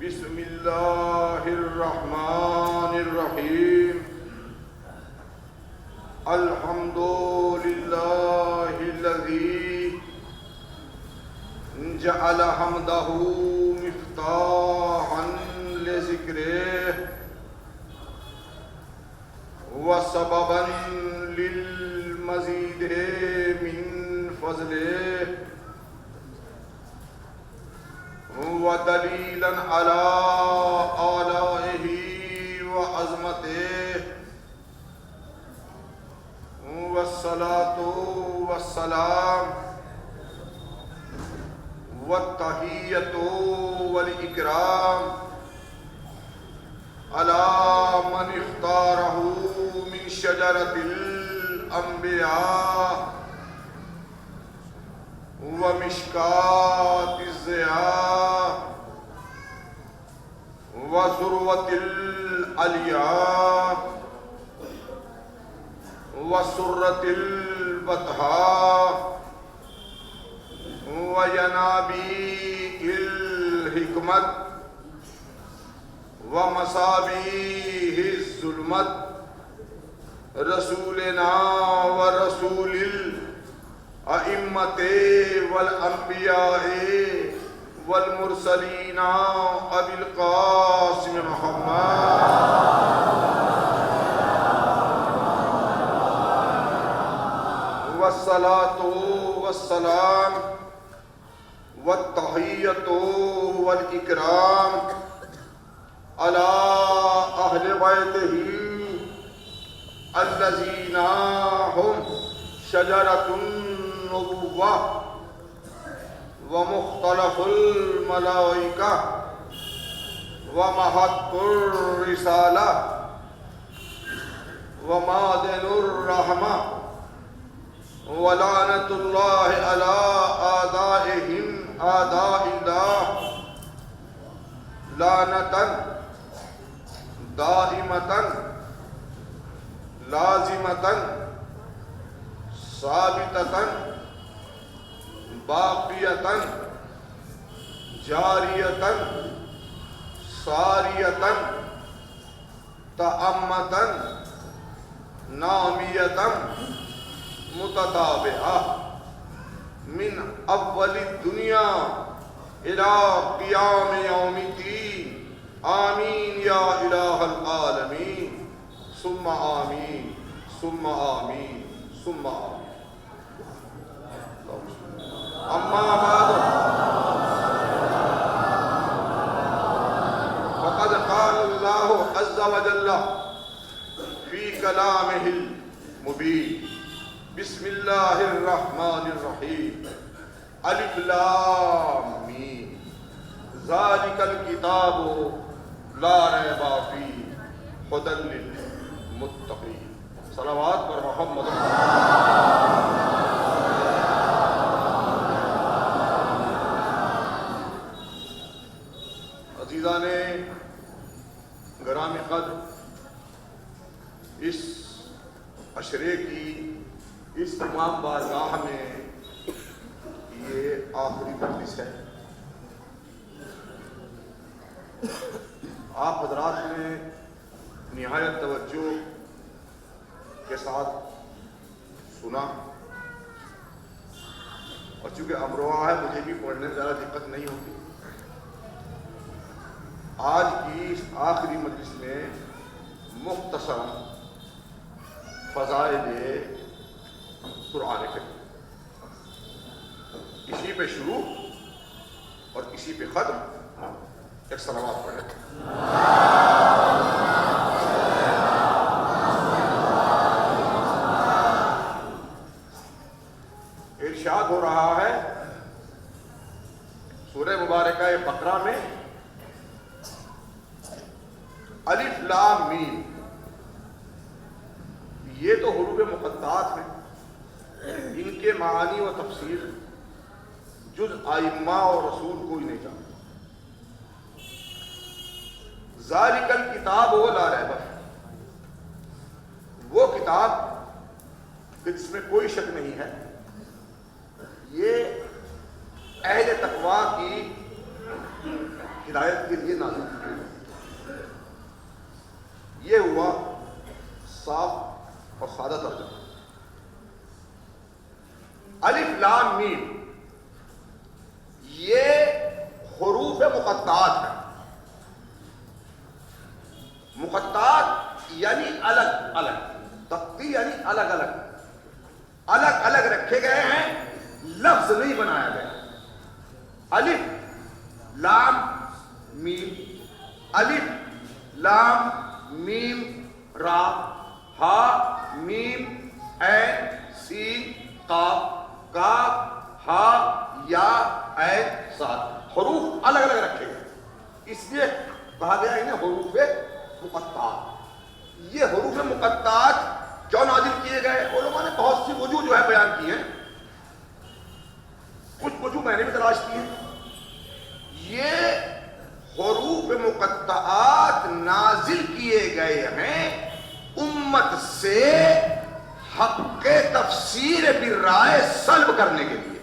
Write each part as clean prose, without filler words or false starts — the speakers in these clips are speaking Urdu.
بسم اللہ الرحمن الرحیم الحمد للہ الذی جعل حمدہ مفتاحا لذکرہ وسببا للمزید من فضلہ ودلیلا علی آلائہ وعظمتہ والصلاة والسلام والتحیۃ والإکرام علی من اختارہ من شجرۃ الانبیاء ومشکاة الضیاء وذروۃ العلیاء وسرۃ البطحاء وینابیع الحکمت ومصابیح الظلمت رسولنا ورسول الائمۃ والانبیاء والمرسلین ابی القاسم محمد والصلاة والسلام والتحیۃ والإکرام علی اہل بیتہ الذین هم شجرۃ النبوۃ ومختلف الملائکہ ومحط الرسالہ ومعدن الرحمہ ولعنۃ اللہ علی اعدائہم اعداء اللہ لعنۃ دائمۃ لازمۃ ثابتۃ باقیۃ جاریۃ ساریۃ تامۃ نامیۃ متتابعہ من اول الدنیا الى قیام یوم الدین آمین یا الہ العالمین ثم آمین ثم آمین ثم آمین اما بعد فقد قال اللہ عز وجل فی کلامہ المبین بسم اللہ الرحمن الرحیم الف لام میم ذالک الکتاب لا ریب فیہ ھدی للمتقین صلوات پر محمد عزیزان گرامی قدر، اس عشرے کی اس تمام بارگاہ میں یہ آخری مجلس ہے۔ آپ حضرات نے نہایت توجہ کے ساتھ سنا، اور چونکہ امروہہ ہے مجھے بھی پڑھنے میں زیادہ دقت نہیں ہوتی۔ آج کی اس آخری مجلس میں مختصر فضائل قرآن کریم، کسی پہ شروع اور کسی پہ ختم، ایک صلوات پڑھیں۔ ارشاد ہو رہا ہے سورہ مبارکہ بقرہ میں الف لام میم، یہ تو حروف مقطعات ہیں، ان کے معانی و تفسیر جز ائمہ اور رسول کوئی نہیں جانتا۔ ذالک الکتاب لا ریب فیہ، وہ کتاب جس میں کوئی شک نہیں ہے، یہ اہل تقویٰ کی ہدایت کے لیے نازل کی گئی۔ یہ ہوا صاف اور سادہ ترجمہ۔ الف لام میم یہ حروف مقطعات ہیں۔ مقطعات یعنی الگ الگ، تقطیع یعنی الگ الگ، الگ الگ رکھے گئے ہیں، لفظ نہیں بنایا گیا۔ الف لام میم، الف لام میم را، ہا میم عین سین قاف، کاف ہا یا عین صاد، حروف الگ الگ رکھے گئے، اس لیے کہا گیا انہیں حروف مقطعات۔ یہ حروف مقطعات کیوں نازل کیے گئے؟ علماء نے بہت سی وجوہ جو ہے بیان کی ہیں، کچھ وجوہ میں نے بھی تلاش کی ہیں۔ یہ حروف مقطعات نازل کیے گئے ہیں امت سے حق تفسیر بالرائے سلب کرنے کے لیے۔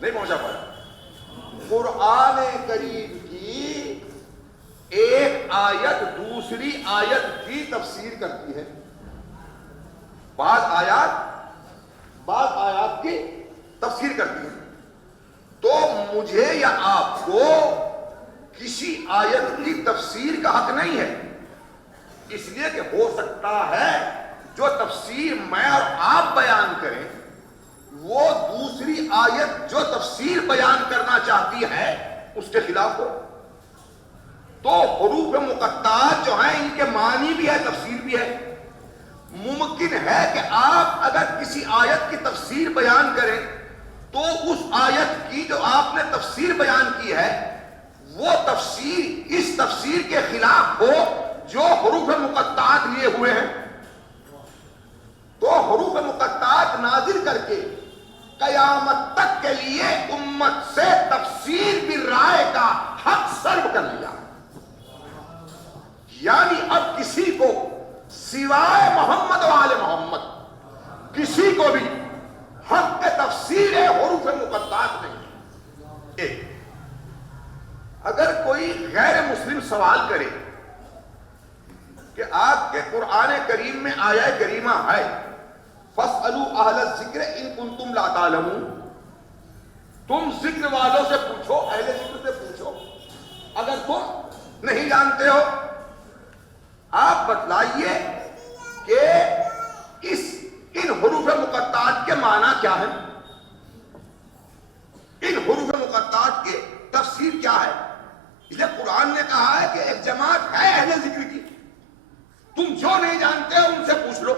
نہیں پہنچا پایا؟ قرآن کریم کی ایک آیت دوسری آیت کی تفسیر کرتی ہے، بعض آیات کی تفسیر کرتی ہے، تو مجھے یا آپ کو کسی آیت کی تفسیر کا حق نہیں ہے، اس لیے کہ ہو سکتا ہے جو تفسیر میں اور آپ بیان کریں وہ دوسری آیت جو تفسیر بیان کرنا چاہتی ہے اس کے خلاف ہو۔ تو حروف مقطعات جو ہیں ان کے معنی بھی ہے، تفسیر بھی ہے۔ ممکن ہے کہ آپ اگر کسی آیت کی تفسیر بیان کریں تو اس آیت کی جو آپ نے تفسیر بیان کی ہے وہ تفسیر اس تفسیر کے خلاف ہو جو حروف مقطعات لیے ہوئے ہیں۔ تو حروف مقطعات نازل کر کے قیامت تک کے لیے امت سے تفسیر بالرائے کا حق سلب کر لیا، یعنی اب کسی کو سوائے محمد و آل محمد کسی کو بھی حق تفسیر حروف مقطعات نہیں۔ ایک، اگر کوئی غیر مسلم سوال کرے کہ آپ کے قرآن کریم میں آیہ کریمہ ہے فَاسْأَلُوا أَهْلَ الذِّكْرِ إِن كُنتُمْ لَا تَعْلَمُونَ، تم ذکر والوں سے پوچھو، اہل ذکر سے پوچھو اگر تم نہیں جانتے ہو۔ آپ بتلائیے کہ ان حروف مقطعات کے معنی کیا ہے، ان حروف مقطعات کی تفسیر کیا ہے۔ اس لیے قرآن نے کہا ہے کہ ایک جماعت ہے اہل ذکر کی، تم جو نہیں جانتے ہو ان سے پوچھ لو،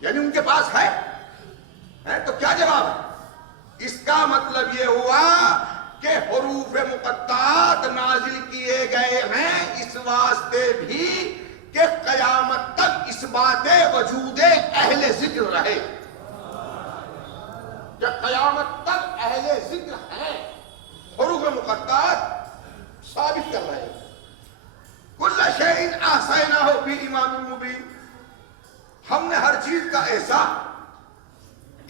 یعنی ان کے پاس ہے تو کیا جواب ہے؟ اس کا مطلب یہ ہوا کہ حروف مقطعات نازل کیے گئے ہیں اس واسطے بھی کہ قیامت تک اس بات وجود اہل ذکر رہے، کہ قیامت تک اہل ذکر ہیں، حروف مقطعات ثابت کر رہے ہیں۔ کل شیء احصیناہ فی امام مبین، ہم نے ہر چیز کا احصاء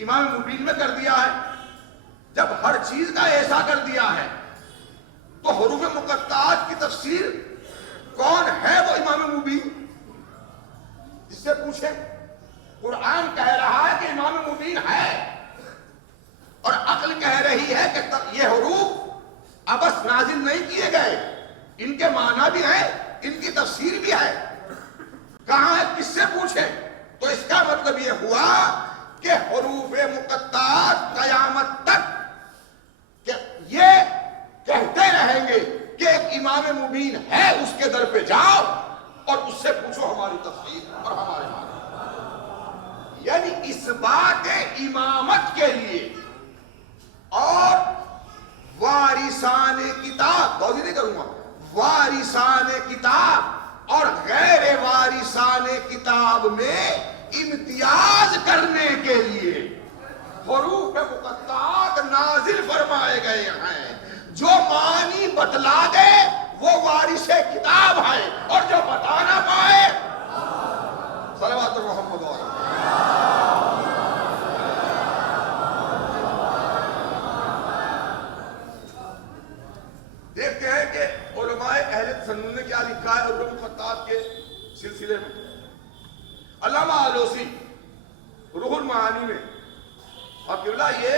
امام مبین میں کر دیا ہے۔ جب ہر چیز کا احصاء کر دیا ہے تو حروف مقطعات کی تفسیر کون ہے؟ وہ امام مبین، جس سے پوچھیں۔ قرآن کہہ رہا ہے کہ امام مبین ہے اور عقل کہہ رہی ہے کہ یہ حروف ابس نازل نہیں کیے گئے، ان کے معنی بھی ہیں، ان کی تفسیر بھی ہے۔ کہاں ہے؟ کس سے پوچھیں؟ تو اس کا مطلب یہ ہوا کہ حروف مقطعات قیامت تک کہ یہ کہتے رہیں گے کہ ایک امام مبین ہے، اس کے در پہ جاؤ اور اس سے پوچھو ہماری تفسیر اور ہمارے معنی، یعنی اس بات امامت کے لیے۔ اور وارثان کتاب، توضیح نہیں کروں گا، وارثان کتاب اور غیر وارثان کتاب میں امتیاز کرنے کے لیے حروف مقطعات نازل فرمائے گئے ہیں۔ جو معنی بتلا دے وہ وارث کتاب ہے، اور جو بتا نہ پائے صلوات محمد علیہ۔ تسنن نے کیا لکھا ہے حروف مقطعات کے سلسلے میں؟ علامہ آلوسی روح المعانی میں اور قبلہ یہ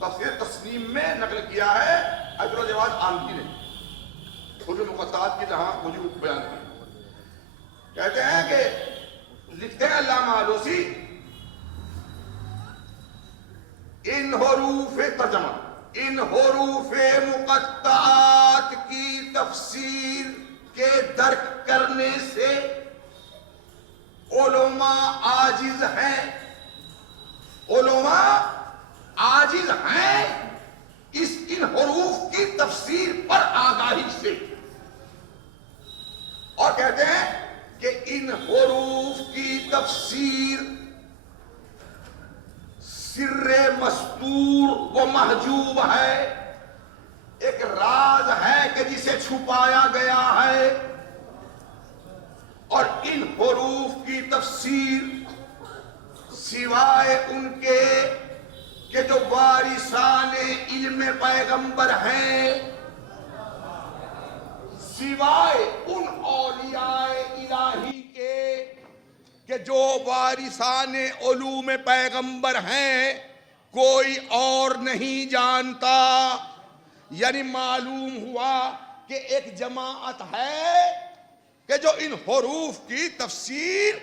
تفسیر تسنیم میں نقل کیا ہے حیدر الجواد آمکی نے حروف مقطعات کی جہاں وجود بیان کی. کہتے ہیں کہ لکھتے ہیں علامہ آلوسی ان حروف ترجمہ ان حروف مقطعات کی تفسیر کے درک کرنے سے علماء عاجز ہیں. علماء عاجز ہیں ان حروف کی تفسیر پر آگاہی سے. اور کہتے ہیں کہ ان حروف کی تفسیر سر مستور و محجوب ہے، ایک راز ہے کہ جسے چھپایا گیا ہے. اور ان حروف کی تفسیر سوائے ان کے کہ جو وارثان علم پیغمبر ہیں، سوائے ان اولیاء الہی کے کہ جو وارثان علوم پیغمبر ہیں، کوئی اور نہیں جانتا. یعنی معلوم ہوا کہ ایک جماعت ہے کہ جو ان حروف کی تفسیر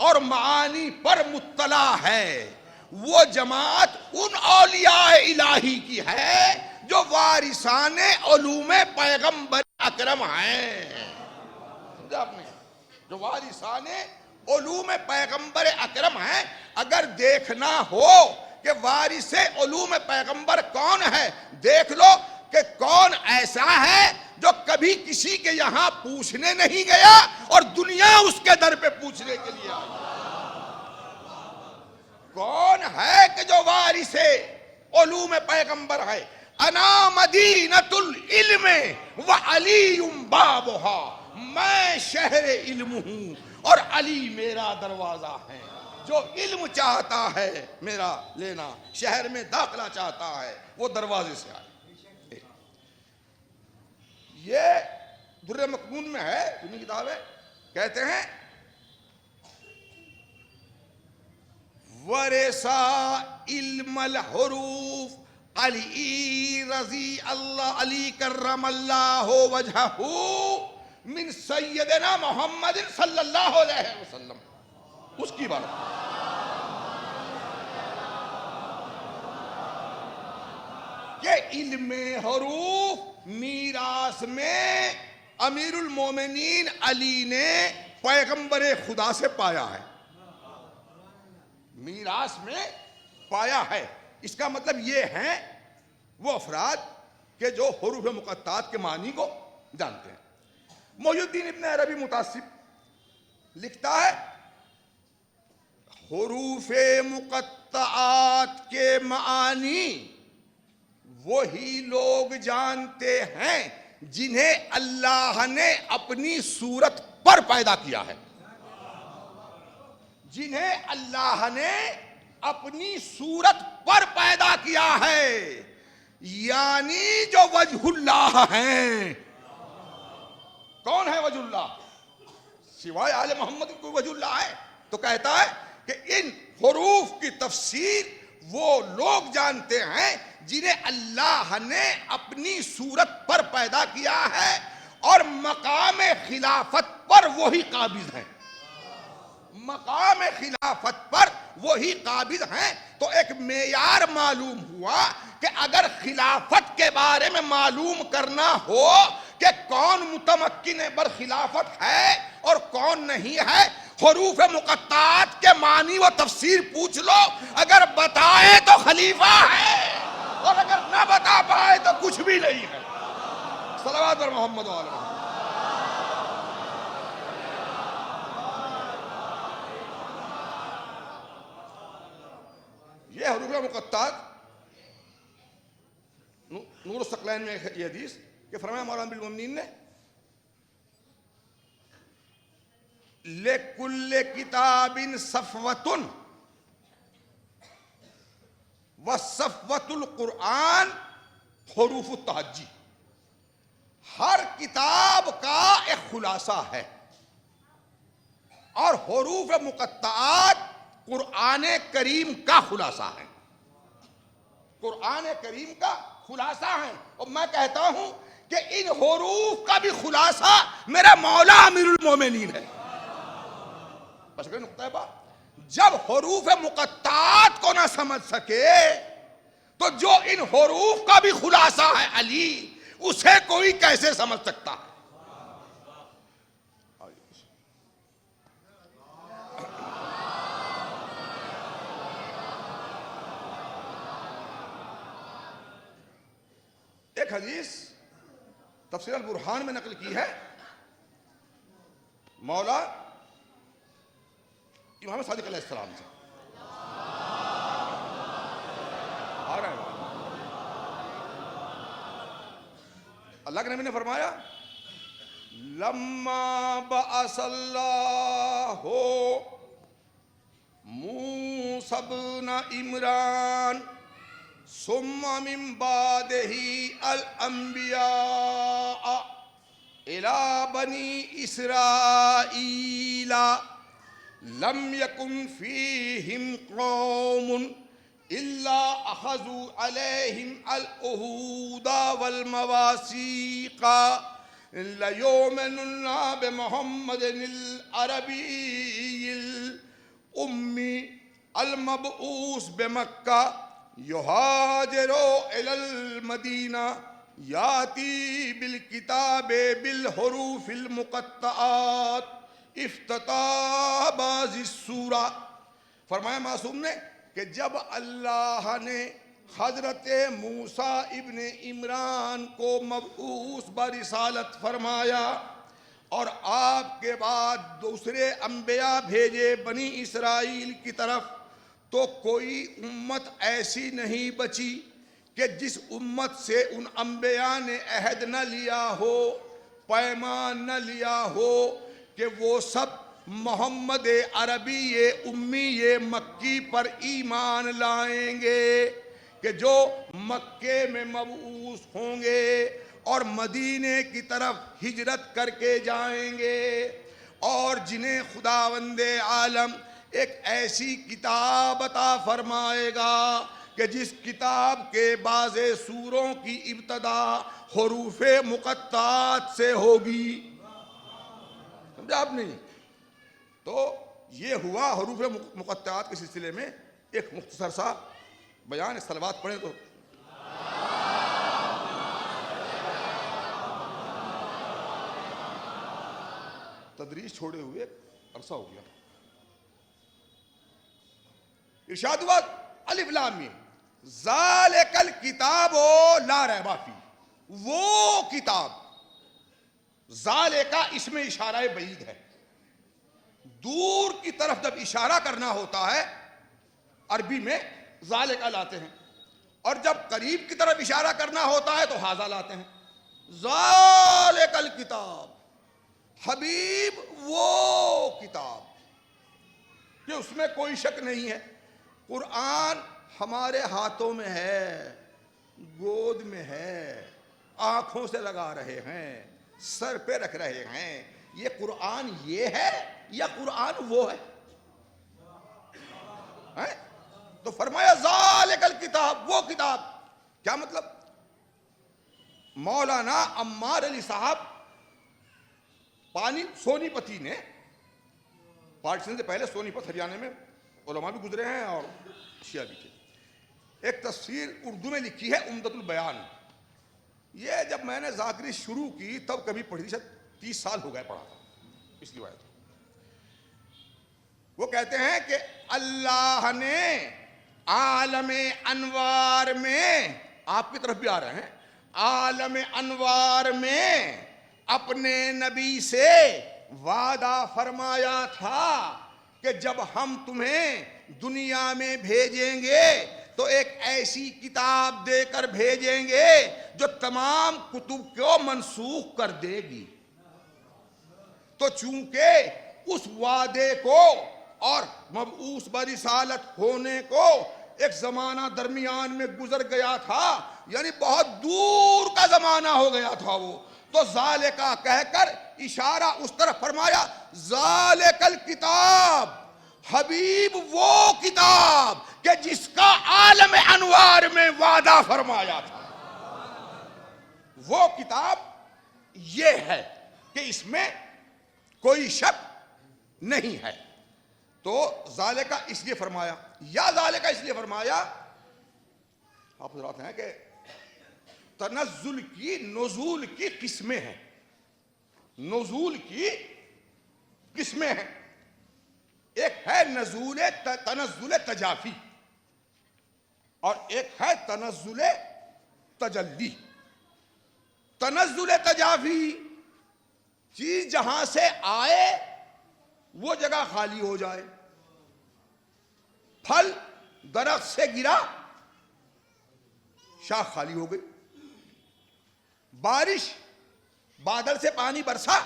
اور معانی پر مطلع ہے. وہ جماعت ان اولیاء الہی کی ہے جو وارثان علوم پیغمبر اکرم ہیں. سمجھا آپ نے؟ جو وارثان علوم پیغمبر اکرم ہیں. اگر دیکھنا ہو کہ وارث علوم پیغمبر کون ہے، دیکھ لو کہ کون ایسا ہے جو کبھی کسی کے یہاں پوچھنے نہیں گیا اور دنیا اس کے در پہ پوچھنے کے لیے آئی. کون ہے کہ جو وارث علوم پیغمبر ہے؟ انا مدینۃ العلم وعلی بابها، میں شہر علم ہوں اور علی میرا دروازہ ہے. جو علم چاہتا ہے میرا لینا، شہر میں داخلہ چاہتا ہے، وہ دروازے سے آئے. یہ در مکنون میں ہے، دنیا کتاب ہے. کہتے ہیں ورثا علم الحروف علی رضی اللہ علی کرم اللہ وجہہ من سیدنا محمد صلی اللہ علیہ وسلم. اس کی بات کہ علم حروف میراث میں امیر المومنین علی نے پیغمبر خدا سے پایا ہے. میراث میں پایا ہے. اس کا مطلب یہ ہیں وہ افراد کہ جو حروف مقطعات کے معنی کو جانتے ہیں. محی الدین ابن عربی متعصب لکھتا ہے حروف مقطعات کے معانی وہی لوگ جانتے ہیں جنہیں اللہ نے اپنی صورت پر پیدا کیا ہے. جنہیں اللہ نے اپنی صورت پر پیدا کیا ہے، یعنی جو وجہ اللہ ہیں. کون ہے وجہ اللہ؟ سوائے آل محمد کوئی وجہ اللہ ہے؟ تو کہتا ہے کہ ان حروف کی تفسیر وہ لوگ جانتے ہیں جنہیں اللہ نے اپنی صورت پر پیدا کیا ہے اور مقام خلافت پر وہی قابض ہیں. مقام خلافت پر وہی قابض ہیں. تو ایک معیار معلوم ہوا کہ اگر خلافت کے بارے میں معلوم کرنا ہو کہ کون متمکن بر خلافت ہے اور کون نہیں ہے، حروف مقطعات کے معنی و تفسیر پوچھ لو. اگر بتائے تو خلیفہ ہے اور اگر نہ بتا پائے تو کچھ بھی نہیں ہے. صلوات بر محمد و آل محمد. یہ حروف مقطعات نور الثقلین میں یہ حدیث کہ فرمایا مولانا بالمؤمنین نے لِكُلِّ كِتَابٍ صَفْوَةٌ وَصَفْوَةُ الْقُرْآنِ حروف التحجی. ہر کتاب کا ایک خلاصہ ہے، اور حروف مقطعات قرآن کریم کا خلاصہ ہے، قرآن کریم کا خلاصہ ہے۔ اور میں کہتا ہوں کہ ان حروف کا بھی خلاصہ میرا مولا امیر المومنین ہے۔ بس کہ نقطہ بات، جب حروف مقطعات کو نہ سمجھ سکے تو جو ان حروف کا بھی خلاصہ ہے علی، اسے کوئی کیسے سمجھ سکتا ہے؟ ایک حدیث تفسیر البرہان میں نقل کی ہے، مولا امام صادق علیہ السلام سے، آ رہے ہیں اللہ کے نبی نے فرمایا لما بعث اللہ موسیٰ ابن عمران ثم من بعدہ الانبیاء الى بنی اسرائیل لم یکن فیہم قوم الا اخذوا علیہم العہود والمواثیق لیؤمنن بمحمد العربی الأمی المبعوث بمکہ یہاجر الی المدینہ یاتی بالکتاب بالحروف المقطعات افتتاح بعض السورہ۔ فرمایا معصوم نے کہ جب اللہ نے حضرت موسیٰ ابن عمران کو مبعوث برسالت فرمایا اور آپ کے بعد دوسرے انبیاء بھیجے بنی اسرائیل کی طرف، تو کوئی امت ایسی نہیں بچی کہ جس امت سے ان انبیاء نے عہد نہ لیا ہو، پیمان نہ لیا ہو کہ وہ سب محمد عربی امی مکی پر ایمان لائیں گے، کہ جو مکے میں مبعوث ہوں گے اور مدینے کی طرف ہجرت کر کے جائیں گے، اور جنہیں خداوند عالم ایک ایسی کتاب عطا فرمائے گا کہ جس کتاب کے بعض سوروں کی ابتدا حروف مقطعات سے ہوگی۔ سمجھا آپ نہیں؟ تو یہ ہوا حروف مقطعات کے سلسلے میں ایک مختصر سا بیان۔ صلوات پڑھیں تو تدریس چھوڑے ہوئے عرصہ ہو گیا۔ ارشاد ہوا الف لام میم ذالک الکتاب لا ریب فیہ، وہ کتاب، ذالکا اس میں اشارہ بعید ہے، دور کی طرف جب اشارہ کرنا ہوتا ہے عربی میں ذالکا لاتے ہیں، اور جب قریب کی طرف اشارہ کرنا ہوتا ہے تو ھذا لاتے ہیں۔ ذالک الکتاب، حبیب وہ کتاب کہ اس میں کوئی شک نہیں ہے۔ قرآن ہمارے ہاتھوں میں ہے، گود میں ہے، آنکھوں سے لگا رہے ہیں، سر پہ رکھ رہے ہیں، یہ قرآن یہ ہے یا قرآن وہ ہے؟ تو فرمایا ذالک الکتاب، وہ کتاب، کیا مطلب؟ مولانا عمار علی صاحب سونی پتی نے، پارٹیشن سے پہلے سونی پت ہریانہ میں علماء بھی گزرے ہیں اور شیعہ بھی تھے، ایک تفسیر اردو میں لکھی ہے عمدۃ البیان۔ یہ جب میں نے ذاکری شروع کی تب کبھی پڑھی تھی، شاید 30 سال ہو گئے پڑھا تھا اس روایت۔ وہ کہتے ہیں کہ اللہ نے عالم انوار میں، آپ کی طرف بھی آ رہے ہیں، عالم انوار میں اپنے نبی سے وعدہ فرمایا تھا کہ جب ہم تمہیں دنیا میں بھیجیں گے تو ایک ایسی کتاب دے کر بھیجیں گے جو تمام کتب کو منسوخ کر دے گی۔ تو چونکہ اس وعدے کو اور مبعوث برسالت ہونے کو ایک زمانہ درمیان میں گزر گیا تھا، یعنی بہت دور کا زمانہ ہو گیا تھا وہ، تو ذالکا کہہ کر اشارہ اس طرف فرمایا، ذالک الکتاب، حبیب وہ کتاب کہ جس کا عالم انوار میں وعدہ فرمایا تھا، وہ کتاب یہ ہے کہ اس میں کوئی شک نہیں ہے۔ تو ذالکا اس لیے فرمایا، یا ذالکا اس لیے فرمایا، آپ حضرات ہیں کہ تنزل کی نزول کی قسمیں ہیں، نزول کی قسمیں ہیں۔ ایک ہے تنزل تجافی اور ایک ہے تنزل تجلی۔ تنزل تجافی، چیز جہاں سے آئے وہ جگہ خالی ہو جائے، پھل درخت سے گرا شاخ خالی ہو گئی، بارش بادل سے پانی برسا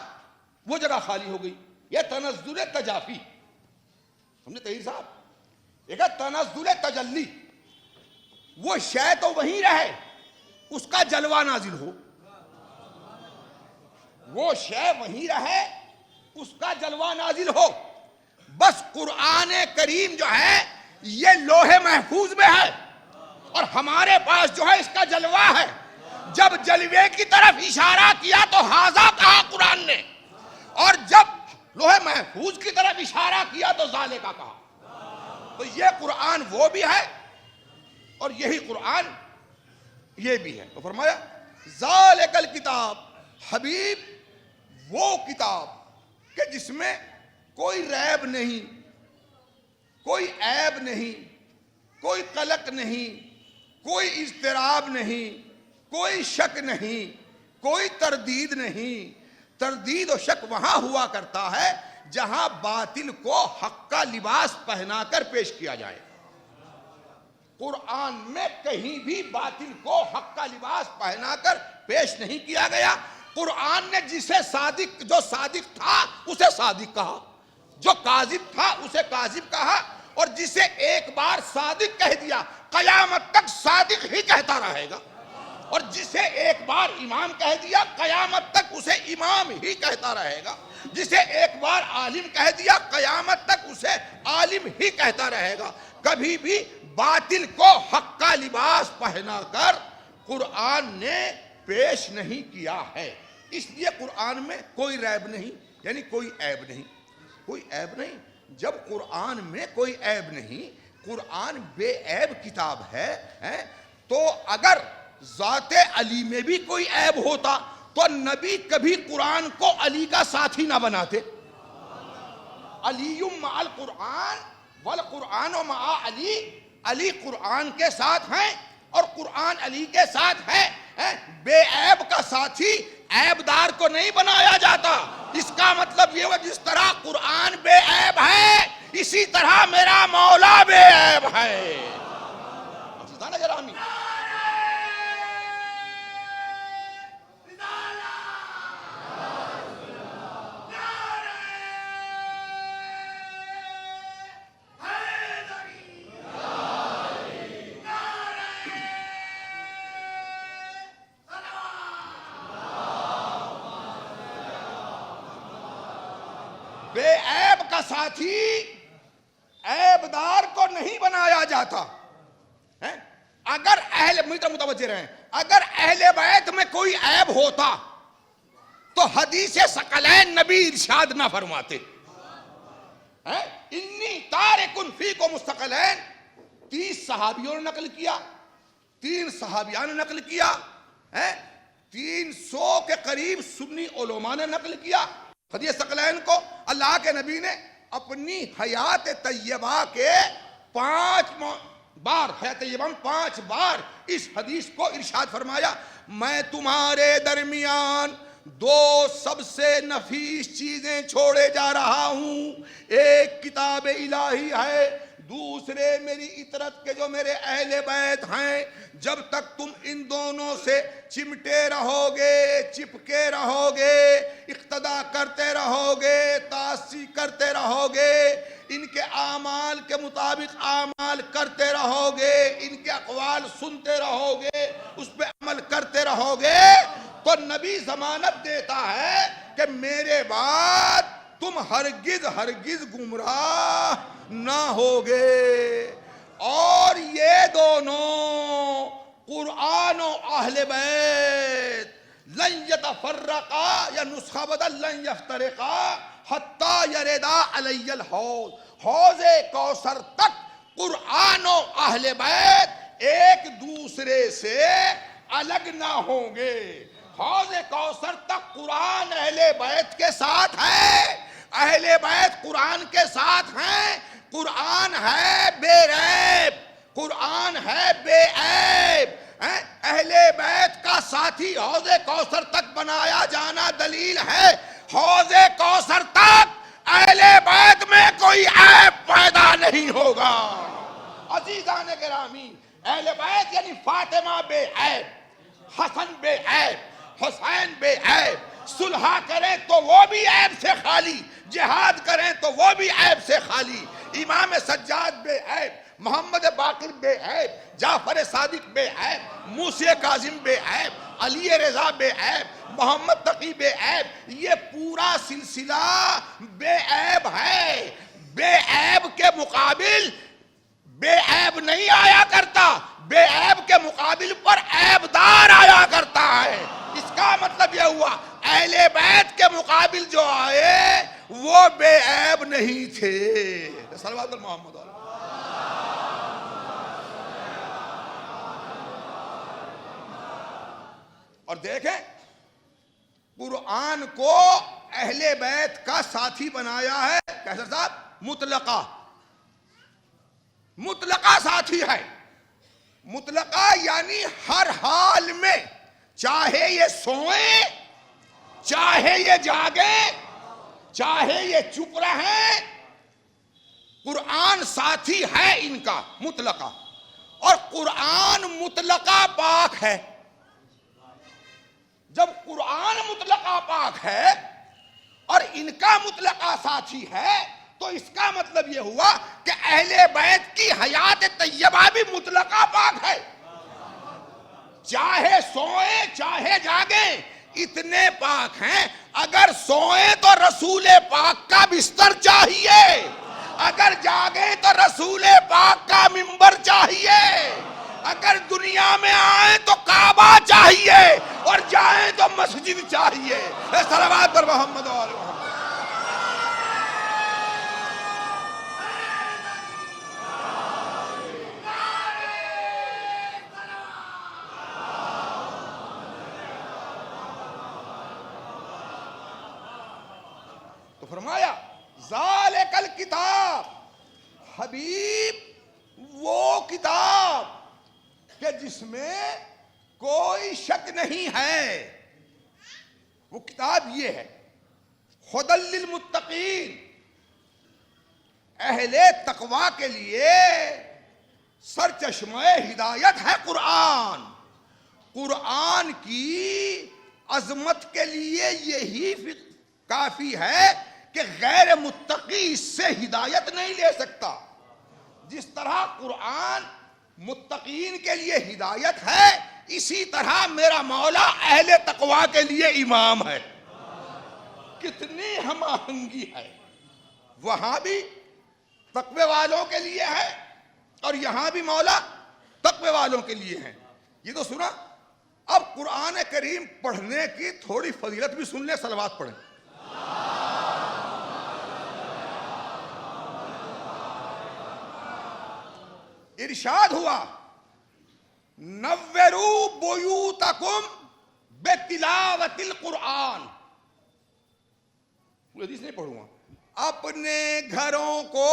وہ جگہ خالی ہو گئی، یہ تنزل تجافی۔ ہم نے تحریر صاحب ایک ہے تنزل تجلی، وہ شے تو وہیں رہے، اس کا جلوہ نازل ہو، وہ شے وہیں رہے، اس کا جلوہ نازل ہو۔ بس قرآن کریم جو ہے یہ لوح محفوظ میں ہے اور ہمارے پاس جو ہے اس کا جلوہ ہے۔ جب جلوے کی طرف اشارہ کیا تو ہاذا کہا قرآن نے، اور جب لوح محفوظ کی طرف اشارہ کیا تو ذالکا کہا۔ تو یہ قرآن وہ بھی ہے اور یہی قرآن یہ بھی ہے۔ تو فرمایا ذالک الکتاب، حبیب وہ کتاب کہ جس میں کوئی ریب نہیں، کوئی عیب نہیں، کوئی قلق نہیں، کوئی اضطراب نہیں، کوئی شک نہیں، کوئی تردید نہیں۔ تردید و شک وہاں ہوا کرتا ہے جہاں باطل کو حق کا لباس پہنا کر پیش کیا جائے۔ قرآن میں کہیں بھی باطل کو حق کا لباس پہنا کر پیش نہیں کیا گیا۔ قرآن نے جسے صادق، جو صادق تھا اسے صادق کہا، جو کاذب تھا اسے کاذب کہا، اور جسے ایک بار صادق کہہ دیا قیامت تک صادق ہی کہتا رہے گا، اور جسے ایک بار امام کہہ دیا قیامت تک اسے امام ہی کہتا رہے گا، جسے ایک بار عالم کہہ دیا قیامت تک اسے عالم ہی کہتا رہے گا۔ کبھی بھی باطل کو حق کا لباس پہنا کر قرآن نے پیش نہیں کیا ہے۔ اس لیے قرآن میں کوئی ریب نہیں، یعنی کوئی عیب نہیں، کوئی عیب نہیں۔ جب قرآن میں کوئی عیب نہیں، قرآن بے عیب کتاب ہے، تو اگر ذات علی میں بھی کوئی عیب ہوتا تو نبی کبھی قرآن کو علی کا ساتھی نہ بناتے۔ علی مع القرآن والقرآن مع علی، علی قرآن کے ساتھ ہیں اور قرآن علی کے ساتھ ہے۔ بے عیب کا ساتھی عیب دار کو نہیں بنایا جاتا۔ اس کا مطلب یہ ہے جس طرح قرآن بے عیب ہے اسی طرح میرا مولا بے عیب ہے۔ بے عیب کا ساتھی عیب دار کو نہیں بنایا جاتا۔ اگر متوجہ رہیں، اگر اہل بیت میں کوئی عیب ہوتا تو حدیث ثقلین نبی ارشاد نہ فرماتے۔ انی تارکن فیکم الثقلین 30 صحابیوں نے نقل کیا، 3 صحابیان نے نقل کیا، 300 کے قریب سنی علماء نے نقل کیا۔ حدیث ثقلین کو اللہ کے نبی نے اپنی حیات طیبہ کے 5 بار، حیات طیبہ میں 5 بار اس حدیث کو ارشاد فرمایا، میں تمہارے درمیان 2 سب سے نفیس چیزیں چھوڑے جا رہا ہوں، ایک کتاب الہی ہے، دوسرے میری اطرت کے جو میرے اہل بیت ہیں۔ جب تک تم ان دونوں سے چمٹے رہو گے، چپکے رہو گے، اقتدا کرتے رہو گے، تاسی کرتے رہو گے، ان کے اعمال کے مطابق اعمال کرتے رہو گے، ان کے اقوال سنتے رہو گے، اس پہ عمل کرتے رہو گے، تو تو نبی ضمانت دیتا ہے کہ میرے بعد تم ہرگز ہرگز گمراہ نہ ہوگے. اور یہ دونوں قرآن و اہل بیت لن یتفرقا، یا نسخہ بدل لن یفترقا حتی یردا علی الحوض. حوض کوثر تک قرآن و اہل بیت ایک دوسرے سے الگ نہ ہوں گے. حوض کوثر تک قرآن اہل بیت کے ساتھ ہے، اہل بیت قرآن کے ساتھ ہیں. قرآن ہے بے ریب، قرآن ہے بے عیب. اہل بیت کا ساتھی حوض کوثر تک بنایا جانا دلیل ہے. حوض کوثر تک اہل بیت میں کوئی عیب پیدا نہیں ہوگا. عزیزان گرامی، اہل بیت یعنی فاطمہ بے عیب، حسن بے عیب، حسین بے عیب. صلح کریں تو وہ بھی عیب سے خالی، جہاد کریں تو وہ بھی عیب سے خالی. امام سجاد بے عیب، محمد باقر بے عیب، جعفر صادق بے عیب، موسی کاظم بے عیب، علی رضا بے عیب، محمد تقی بے عیب. یہ پورا سلسلہ بے عیب ہے. بے عیب کے مقابل بے عیب نہیں آیا کرتا، بے عیب کے مقابل پر عیب دار آیا کرتا ہے. اس کا مطلب یہ ہوا اہل بیت کے مقابل جو آئے وہ بے عیب نہیں تھے. صلوات محمد. اور دیکھیں قرآن کو اہل بیت کا ساتھی بنایا ہے کیسر صاحب؟ مطلقہ. مطلقہ ساتھی ہے. مطلقہ یعنی ہر حال میں، چاہے یہ سوئیں، چاہے یہ جاگیں، چاہے یہ چپ رہیں، قرآن ساتھی ہے ان کا مطلقہ. اور قرآن مطلقہ پاک ہے. جب قرآن مطلقہ پاک ہے اور ان کا مطلقہ ساتھی ہے تو اس کا مطلب یہ ہوا کہ اہل بیت کی حیات طیبہ بھی مطلقہ پاک ہے. چاہے سوئیں چاہے جاگیں اتنے پاک ہیں. اگر سوئیں تو رسول پاک کا بستر چاہیے، اگر جاگیں تو رسول پاک کا منبر چاہیے، اگر دنیا میں آئیں تو کعبہ چاہیے اور جائیں تو مسجد چاہیے. صلوات پر محمد و آل محمد. تو فرمایا ذالک الکتاب، حبیب وہ کتاب کہ جس میں کوئی شک نہیں ہے. وہ کتاب یہ ہے ھدی للمتقین، اہل تقوی کے لیے سرچشمہ ہدایت ہے قرآن. قرآن کی عظمت کے لیے یہی کافی ہے کہ غیر متقی اس سے ہدایت نہیں لے سکتا. جس طرح قرآن متقین کے لیے ہدایت ہے، اسی طرح میرا مولا اہل تقوی کے لیے امام ہے. کتنی ہم آہنگی ہے. وہاں بھی تقوی والوں کے لیے ہے اور یہاں بھی مولا تقوی والوں کے لیے ہے. یہ تو سنا. اب قرآن کریم پڑھنے کی تھوڑی فضیلت بھی سن لیں. صلوات پڑھیں. ارشاد ہوا نوروا بیوتکم بتلاوت القرآن. حدیث نہیں پڑھوں گا. اپنے گھروں کو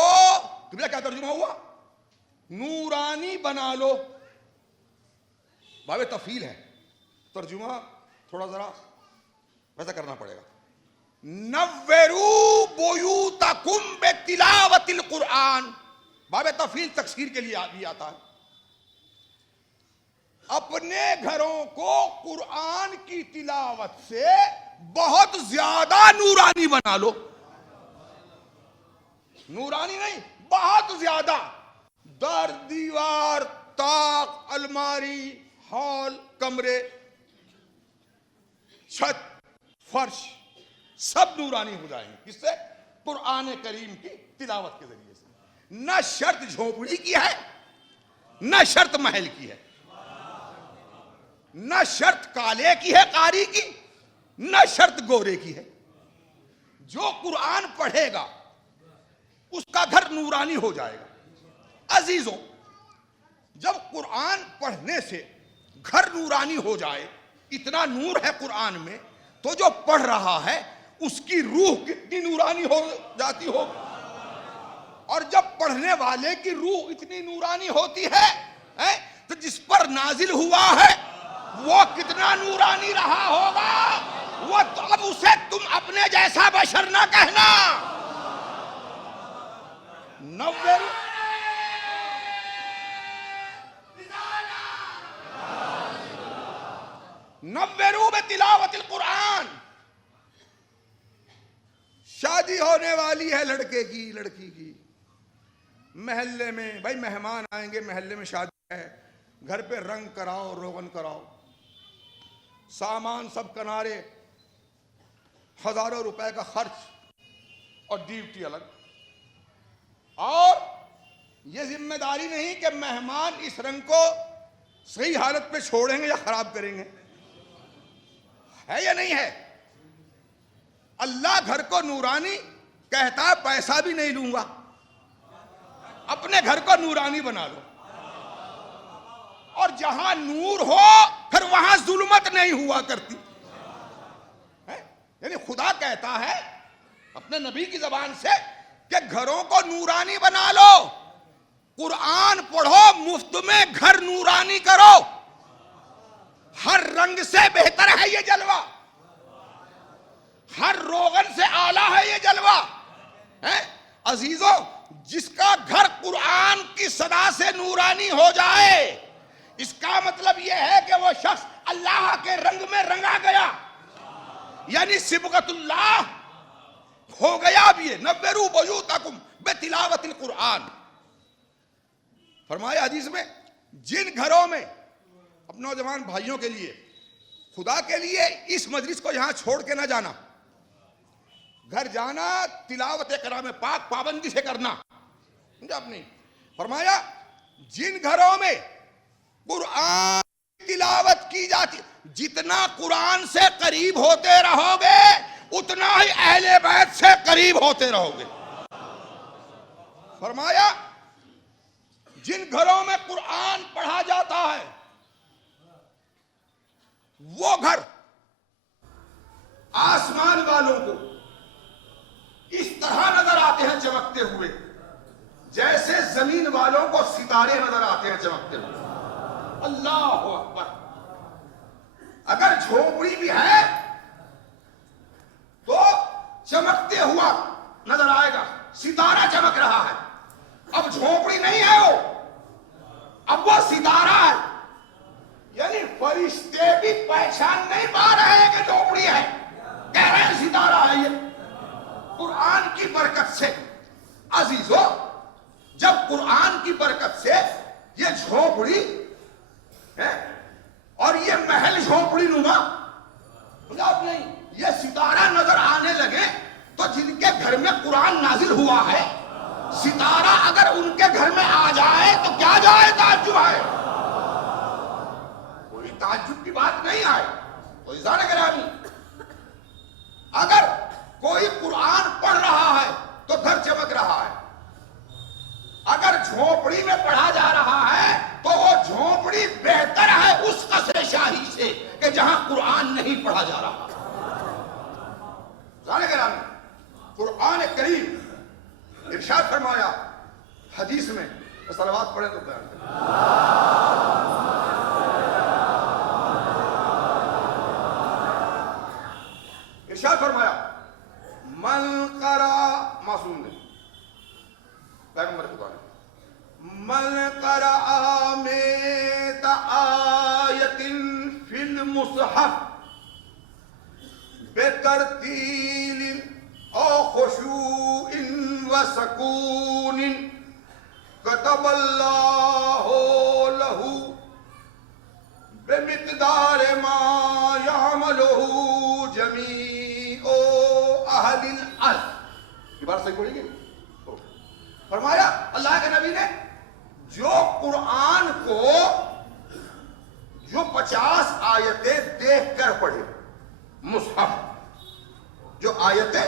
کیا ترجمہ ہوا؟ نورانی بنا لو. باب تفعیل ہے، ترجمہ تھوڑا ذرا ویسا کرنا پڑے گا. نوروا بیوتکم بتلاوت القرآن، باب تفعیل تکسیر کے لیے بھی آتا ہے. اپنے گھروں کو قرآن کی تلاوت سے بہت زیادہ نورانی بنا لو. نورانی نہیں، بہت زیادہ. در دیوار، طاق، الماری، ہال، کمرے چھت، فرش سب نورانی ہو جائیں گے. کس سے؟ قرآن کریم کی تلاوت کے ذریعے سے. نہ شرط جھونپڑی کی ہے، نہ شرط محل کی ہے، نہ شرط کالے کی ہے قاری کی، نہ شرط گورے کی ہے. جو قرآن پڑھے گا اس کا گھر نورانی ہو جائے گا. عزیزوں، جب قرآن پڑھنے سے گھر نورانی ہو جائے، اتنا نور ہے قرآن میں، تو جو پڑھ رہا ہے اس کی روح کتنی نورانی ہو جاتی ہوگی. اور جب پڑھنے والے کی روح اتنی نورانی ہوتی ہے تو جس پر نازل ہوا ہے وہ کتنا نورانی رہا ہوگا. وہ تو اب اسے تم اپنے جیسا بشر نہ کہنا. نوّروا بتلاوت القرآن. شادی ہونے والی ہے لڑکے کی، لڑکی کی، محلے میں بھائی مہمان آئیں گے، محلے میں شادی ہے، گھر پہ رنگ کراؤ، روغن کراؤ، سامان سب کنارے، ہزاروں روپے کا خرچ اور ڈیوٹی الگ. اور یہ ذمہ داری نہیں کہ مہمان اس رنگ کو صحیح حالت پہ چھوڑیں گے یا خراب کریں گے. ہے یا نہیں ہے؟ اللہ گھر کو نورانی کہتا ہے پیسہ بھی نہیں لوں گا، اپنے گھر کو نورانی بنا لو. اور جہاں نور ہو پھر وہاں ظلمت نہیں ہوا کرتی. یعنی خدا کہتا ہے اپنے نبی کی زبان سے کہ گھروں کو نورانی بنا لو، قرآن پڑھو، مفت میں گھر نورانی کرو. ہر رنگ سے بہتر ہے یہ جلوہ، ہر روغن سے اعلیٰ ہے یہ جلوہ. عزیزوں، جس کا گھر قرآن کی صدا سے نورانی ہو جائے، اس کا مطلب یہ ہے کہ وہ شخص اللہ کے رنگ میں رنگا گیا، یعنی صبغت اللہ ہو گیا. بھی ہے نوّروا بیوتکم بتلاوت القرآن. فرمایا حدیث میں، جن گھروں میں، اپنے نوجوان بھائیوں کے لیے، خدا کے لیے اس مجلس کو یہاں چھوڑ کے نہ جانا. گھر جانا تلاوت کلام پاک پابندی سے کرنا. جب نہیں فرمایا جن گھروں میں قرآن تلاوت کی جاتی، جتنا قرآن سے قریب ہوتے رہو گے اتنا ہی اہل بیت سے قریب ہوتے رہو گے. فرمایا جن گھروں میں قرآن پڑھا جاتا ہے وہ گھر آسمان والوں کو اس طرح نظر آتے ہیں چمکتے ہوئے جیسے زمین والوں کو ستارے نظر آتے ہیں چمکتے ہوئے. اللہ اکبر. اگر جھونپڑی بھی ہے تو چمکتے ہوا نظر آئے گا، ستارہ چمک رہا ہے. اب جھونپڑی نہیں ہے، وہ اب وہ ستارہ ہے. یعنی فرشتے بھی پہچان نہیں پا رہے ہیں کہ جھونپڑی ہے، کہہ رہے ہیں ستارہ ہے. یہ قرآن کی برکت سے. عزیزو، جب قرآن کی برکت سے یہ جھونپڑی ہے اور یہ محل جھونپڑی نما نہیں، یہ ستارہ نظر آنے لگے تو جن کے گھر میں قرآن نازل ہوا ہے، ستارہ اگر ان کے گھر میں آ جائے تو کیا جائے تعجب ہے. کوئی تعجب کی بات نہیں آئے. کوئی ذرا گرامی، اگر کوئی قرآن پڑھ رہا ہے تو گھر چمک رہا ہے. اگر جھونپڑی میں پڑھا جا رہا ہے تو وہ جھونپڑی بہتر ہے اس قصر شاہی سے کہ جہاں قرآن نہیں پڑھا جا رہا. ذرا گرامی، قرآن کریم ارشاد فرمایا حدیث میں، صلوات پڑھیں تو بیان کریں. ارشاد فرمایا من قرأ، معصوم نے پیغمبر خدا نے، من قرأ مئۃ آیۃ فی المصحف بترتیل او خشوع و سکون کتب اللہ لہ بمقدار ما یعملہ آیتیں دیکھ کر پڑھے، مصحف جو آیتیں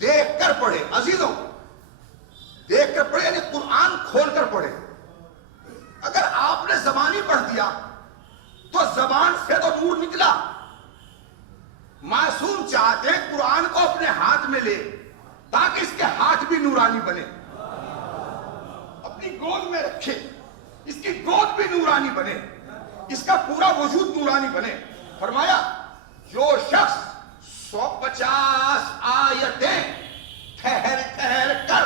دیکھ کر پڑھے، عزیزوں دیکھ کر پڑھے یعنی قرآن کھول کر پڑھے۔ اگر آپ نے زبانی پڑھ دیا تو زبان سے تو نور نکلا۔ معصوم چاہتے ہیں قرآن کو اپنے ہاتھ میں لے تاکہ اس کے ہاتھ بھی نورانی بنے، اپنی گود میں رکھے، اس کی گود بھی نورانی بنے، اس کا پورا وجود نورانی بنے۔ فرمایا جو شخص 150 آیتیں ٹھہر ٹھہر کر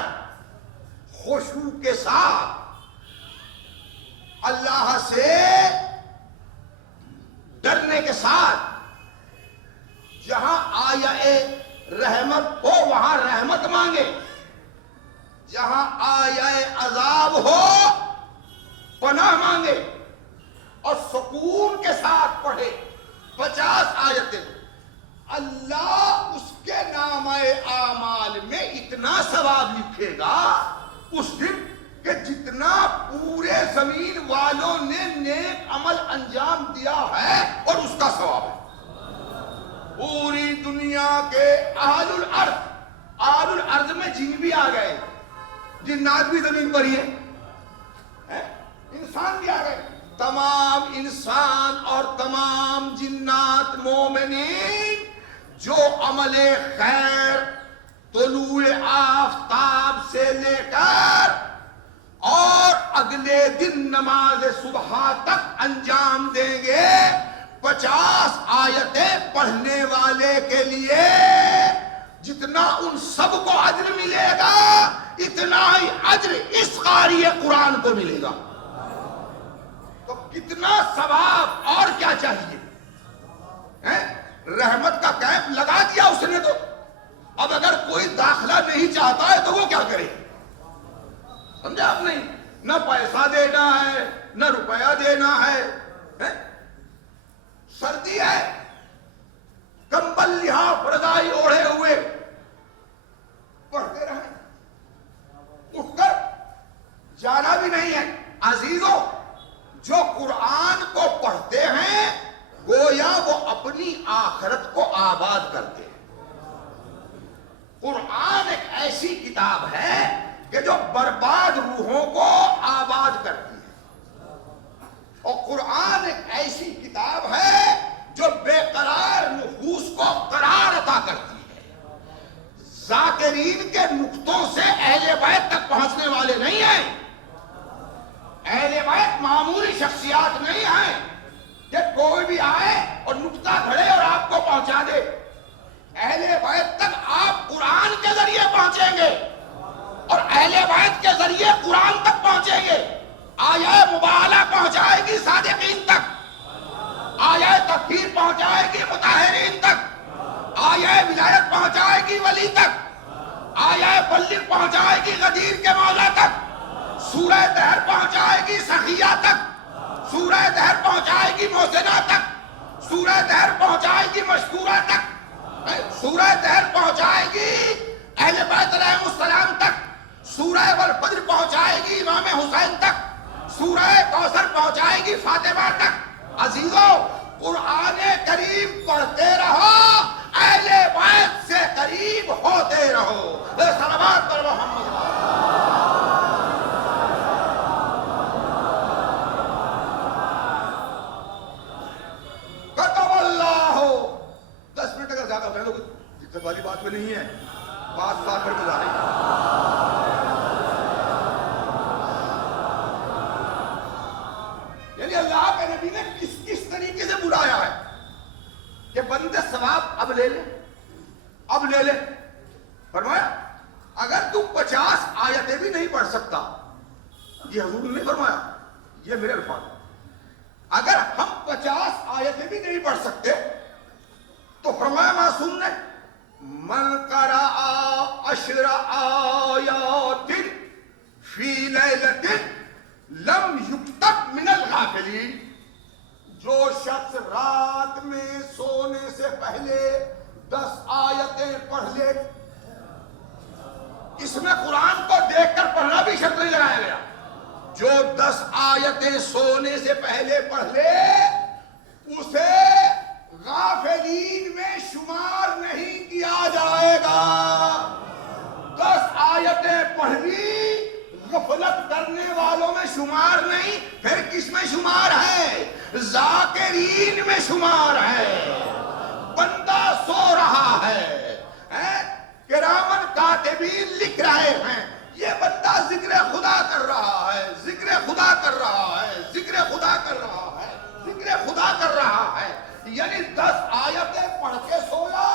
خشوع کے ساتھ اللہ سے ڈرنے کے ساتھ، جہاں آیے رحمت ہو وہاں رحمت مانگے، جہاں آیے عذاب ہو پناہ مانگے، اور سکون کے ساتھ پڑھے 50 آیتیں، اللہ اس کے نامہ اعمال میں اتنا ثواب لکھے گا اس دن کہ جتنا پورے زمین والوں نے نیک عمل انجام دیا ہے اور اس کا ثواب ہے۔ پوری دنیا کے اہل الارض میں جن بھی آ گئے، جنات بھی زمین پر ہی ہیں، انسان بھی آ گئے، تمام انسان اور تمام جنات مومنین جو عمل خیر طلوع آفتاب سے لے کر اور اگلے دن نماز صبح تک انجام دیں گے، 50 آیتیں پڑھنے والے کے لیے جتنا ان سب کو اجر ملے گا اتنا ہی اجر اس قاری قرآن کو ملے گا۔ تو کتنا ثواب اور کیا چاہیے؟ رحمت کا کیمپ لگا دیا اس نے، تو اب اگر کوئی داخلہ نہیں چاہتا ہے تو وہ کیا کرے؟ سمجھا آپ نہیں؟ نہ پیسہ دینا ہے نہ روپیہ دینا ہے، سردی ہے، کمبل لحاف رضائی اوڑھے ہوئے پڑھتے رہیں، اٹھ کر جانا بھی نہیں ہے۔ عزیزوں جو قرآن کو پڑھتے ہیں گویا وہ اپنی آخرت کو آباد کرتے ہیں۔ قرآن ایک ایسی کتاب ہے کہ جو برباد روحوں کو آباد کرتی ہے، اور قرآن ایک ایسی کتاب ہے جو بے قرار نفوس کو قرار عطا کرتی ہے۔ ذاکرین کے نقطوں سے اہل بیت تک پہنچنے والے نہیں ہیں۔ اہل بیت معمولی شخصیات نہیں ہیں کہ کوئی بھی آئے اور نقطہ کھڑے اور آپ کو پہنچا دے۔ اہل بیت تک آپ قرآن کے ذریعے پہنچیں گے اور اہل بیت کے ذریعے قرآن تک پہنچیں گے۔ آیہ مبالغہ پہنچائے گی صادقین تک، آیہ تطہیر پہنچائے گی مطہرین تک، آیہ ولایت پہنچائے گی ولی تک، آیہ بلغ پہنچائے گی غدیر کے مولا تک، سورہ دہر پہنچائے گی سخیہ تک، سورہ دہر پہنچائے گی محسنہ تک، سورہ دہر پہنچائے گی مشکورہ تک، سورہ دہر پہنچائے گی اہل بیت علیہ السلام تک، سورہ والفجر پہنچائے گی امام حسین تک، سورہ کوثر پہنچائے گی فاطمہ تک۔ عزیزوں قرآن کریم پڑھتے رہو، اہل بیت سے قریب ہوتے رہو۔ صلوات پر محمد۔ کتب اللہ ہو 10 منٹ اگر زیادہ ہو جائے تو دقت والی بات میں نہیں ہے، 5 سال پر گزارے۔ یعنی اللہ کے نبی نے کس طریقے سے بلایا ہے کہ بندے ثواب اب لے لے، اب لے لے۔ فرمایا اگر تو 50 آیتیں بھی نہیں پڑھ سکتا، یہ حضور نے فرمایا، یہ میرے الفاظ، اگر ہم 50 آیتیں بھی نہیں پڑھ سکتے تو فرمایا معصوم نے من قرأ 10 آیات فی لیلۃ لم یکتب من الغافلین، جو شخص رات میں سونے سے پہلے 10 آیتیں پڑھ لے، اس میں قرآن کو دیکھ کر پڑھنا بھی شرط نہیں لگایا گیا، جو 10 آیتیں سونے سے پہلے پڑھ لے اسے شمار ہے، بندہ سو رہا ہے، کرامن کاتبین لکھ رہے ہیں، یہ بندہ ذکر خدا کر رہا ہے، ذکر خدا کر رہا ہے، ذکر خدا کر رہا ہے، ذکر خدا کر رہا ہے، یعنی 10 آیتیں پڑھ کے سویا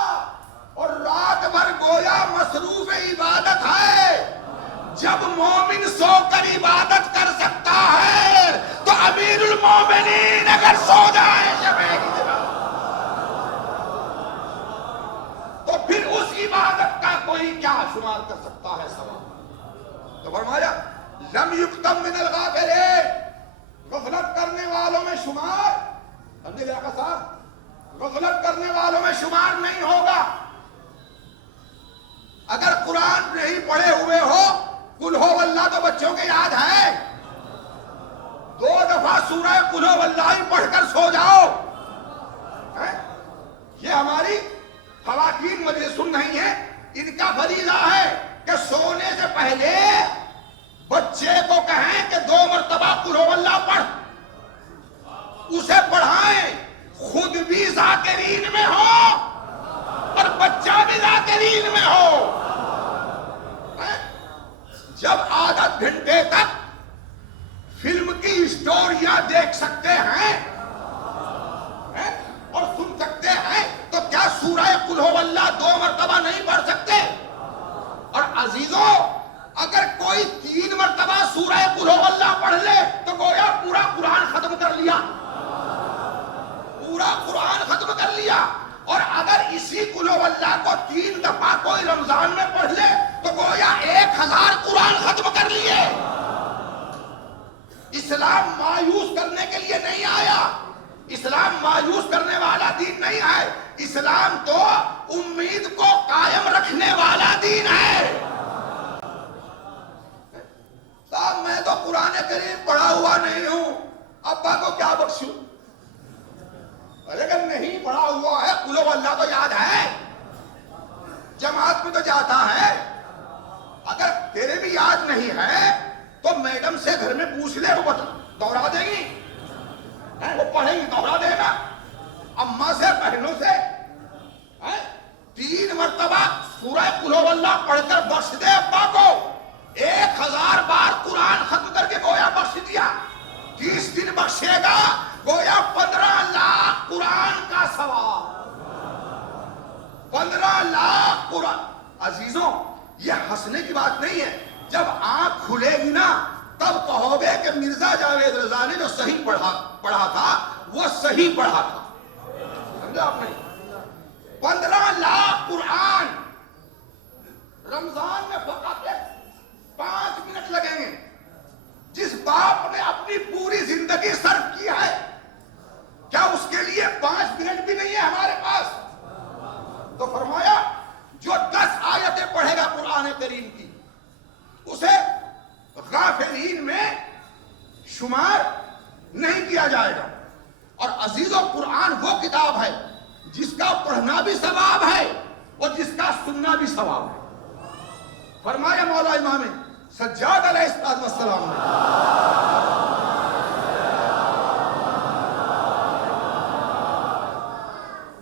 اور رات بھر گویا مصروف عبادت ہے۔ جب مومن سو کر عبادت کر سکتا ہے تو امیر المومنین اگر سو جائے شبے کی جگہ تو پھر اس عبادت کا کوئی کیا شمار کر سکتا ہے ثواب؟ تو فرمایا لم یکتم من الغافلین، غفلت کرنے والوں میں شمار، سمجھے آقا صاحب، غفلت کرنے والوں میں شمار نہیں ہوگا۔ اگر قرآن نہیں پڑھے ہوئے ہو، قل ہو واللہ تو بچوں کے یاد ہے، 2 دفعہ سورہ قل ہو واللہ ہی پڑھ کر سو جاؤ۔ یہ ہماری خواتین مجلسن نہیں ہے، ان کا فریضہ ہے کہ سونے سے پہلے بچے کو کہیں کہ 2 مرتبہ قل ہو واللہ پڑھ، اسے پڑھائیں، خود بھی ذاکرین میں ہو اور بچہ بھی ذاکرین میں ہو۔ جب آدھا گھنٹے تک فلم کی اسٹوریاں دیکھ سکتے ہیں اور سن سکتے ہیں تو کیا سورہ قل ہو واللہ 2 مرتبہ نہیں پڑھ سکتے؟ اور عزیزوں، اگر کوئی 3 مرتبہ سورہ قل ہو واللہ پڑھ لے تو گویا پورا قرآن ختم کر لیا، پورا قرآن ختم کر لیا۔ اور اگر اسی قل ہو واللہ کو 3 دفعہ کوئی رمضان میں پڑھ لے تو گویا 1000 قرآن ختم کر لیے۔ اسلام مایوس کرنے کے لیے نہیں آیا، اسلام مایوس کرنے والا دین نہیں ہے، اسلام تو امید کو قائم رکھنے والا دین ہے۔ صاحب میں تو قرآن کریم پڑھا ہوا نہیں ہوں، ابا کو کیا بخشوں؟ اگر نہیں پڑھا ہوا ہے، قل ہو واللہ تو یاد ہے، جماعت میں تو جاتا ہے، اگر تیرے بھی یاد نہیں ہے تو میڈم سے گھر میں پوچھ لے، وہ دوہرا دیں گی، وہ پڑھیں گی، دوہرا دینا، اماں سے، بہنوں سے 3 مرتبہ سورہ قل ہو واللہ پڑھ کر بخش دے ابا کو، 1000 بار قرآن ختم کر کے گویا بخش دیا، 30 دن بخشے گا گویا 15 لاکھ قرآن کا ثواب، 15 لاکھ قرآن۔ عزیزوں، یہ ہنسنے کی بات نہیں ہے، جب آنکھ کھلے گی نا تب کہو گے کہ مرزا جاوید رضا نے جو صحیح پڑھا تھا وہ صحیح پڑھا تھا۔ سمجھا آپ نے؟ 15 لاکھ قرآن رمضان میں فقط 5 منٹ لگیں گے۔ جس باپ نے اپنی پوری زندگی صرف کی ہے، کیا اس کے لیے 5 منٹ بھی نہیں ہے ہمارے پاس؟ تو فرمایا جو 10 آیتیں پڑھے گا قرآن کریم کی، اسے غافلین میں شمار نہیں کیا جائے گا۔ اور عزیزو، قرآن وہ کتاب ہے جس کا پڑھنا بھی ثواب ہے اور جس کا سننا بھی ثواب ہے۔ فرمایا مولا امام سجاد علیہ السلام نے،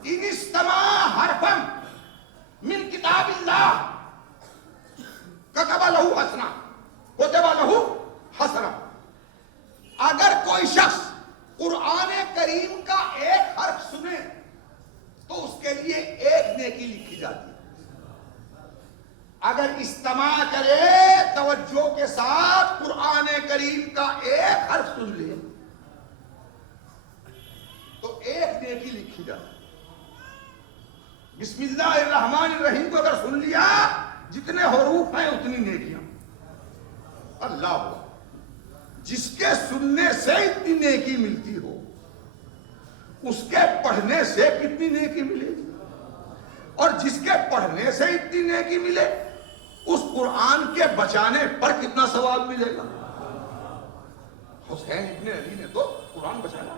ان استماع حرفا من کتاب اللہ کتب لہو حسنہ، کتب لہو حسنہ۔ اگر کوئی شخص قرآن کریم کا 1 حرف سنے تو اس کے لیے 1 نیکی لکھی جاتی ہے۔ اگر استماع کرے توجہ کے ساتھ قرآن کریم کا 1 حرف سن لے تو 1 نیکی لکھی جاتی ہے۔ بسم اللہ الرحمن الرحیم کو اگر سن لیا، جتنے حروف ہیں اتنی نیکیاں۔ اللہ، جس کے سننے سے اتنی نیکی ملتی ہو، اس کے پڑھنے سے کتنی نیکی ملے گی؟ اور جس کے پڑھنے سے اتنی نیکی ملے، اس قرآن کے بچانے پر کتنا ثواب ملے گا؟ حسین ابن علی نے تو قرآن بچایا۔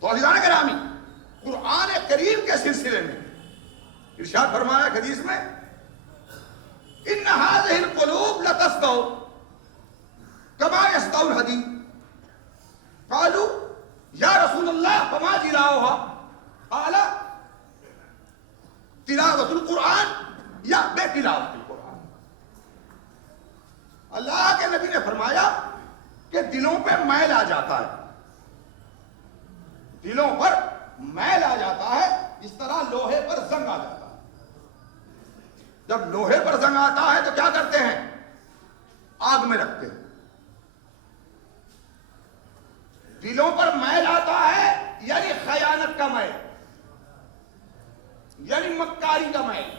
تو عزیزان گرامی، قرآن کریم کے سلسلے میں ارشاد فرمایا حدیث میں، ان هذه القلوب لتصدع كما يصدع الحديد۔ قالوا یا رسول اللہ فما تلاوتها قال تلاوت القرآن یا بے تلاوت القرآن. اللہ کے نبی نے فرمایا کہ دلوں پہ میل آ جاتا ہے, دلوں پر میل آ جاتا ہے اس طرح لوہے پر زنگ آ جاتا ہے. جب لوہے پر زنگ آتا ہے تو کیا کرتے ہیں؟ آگ میں رکھتے ہیں. دلوں پر میل آتا ہے یعنی خیانت کا میل, یعنی مکاری کا میل,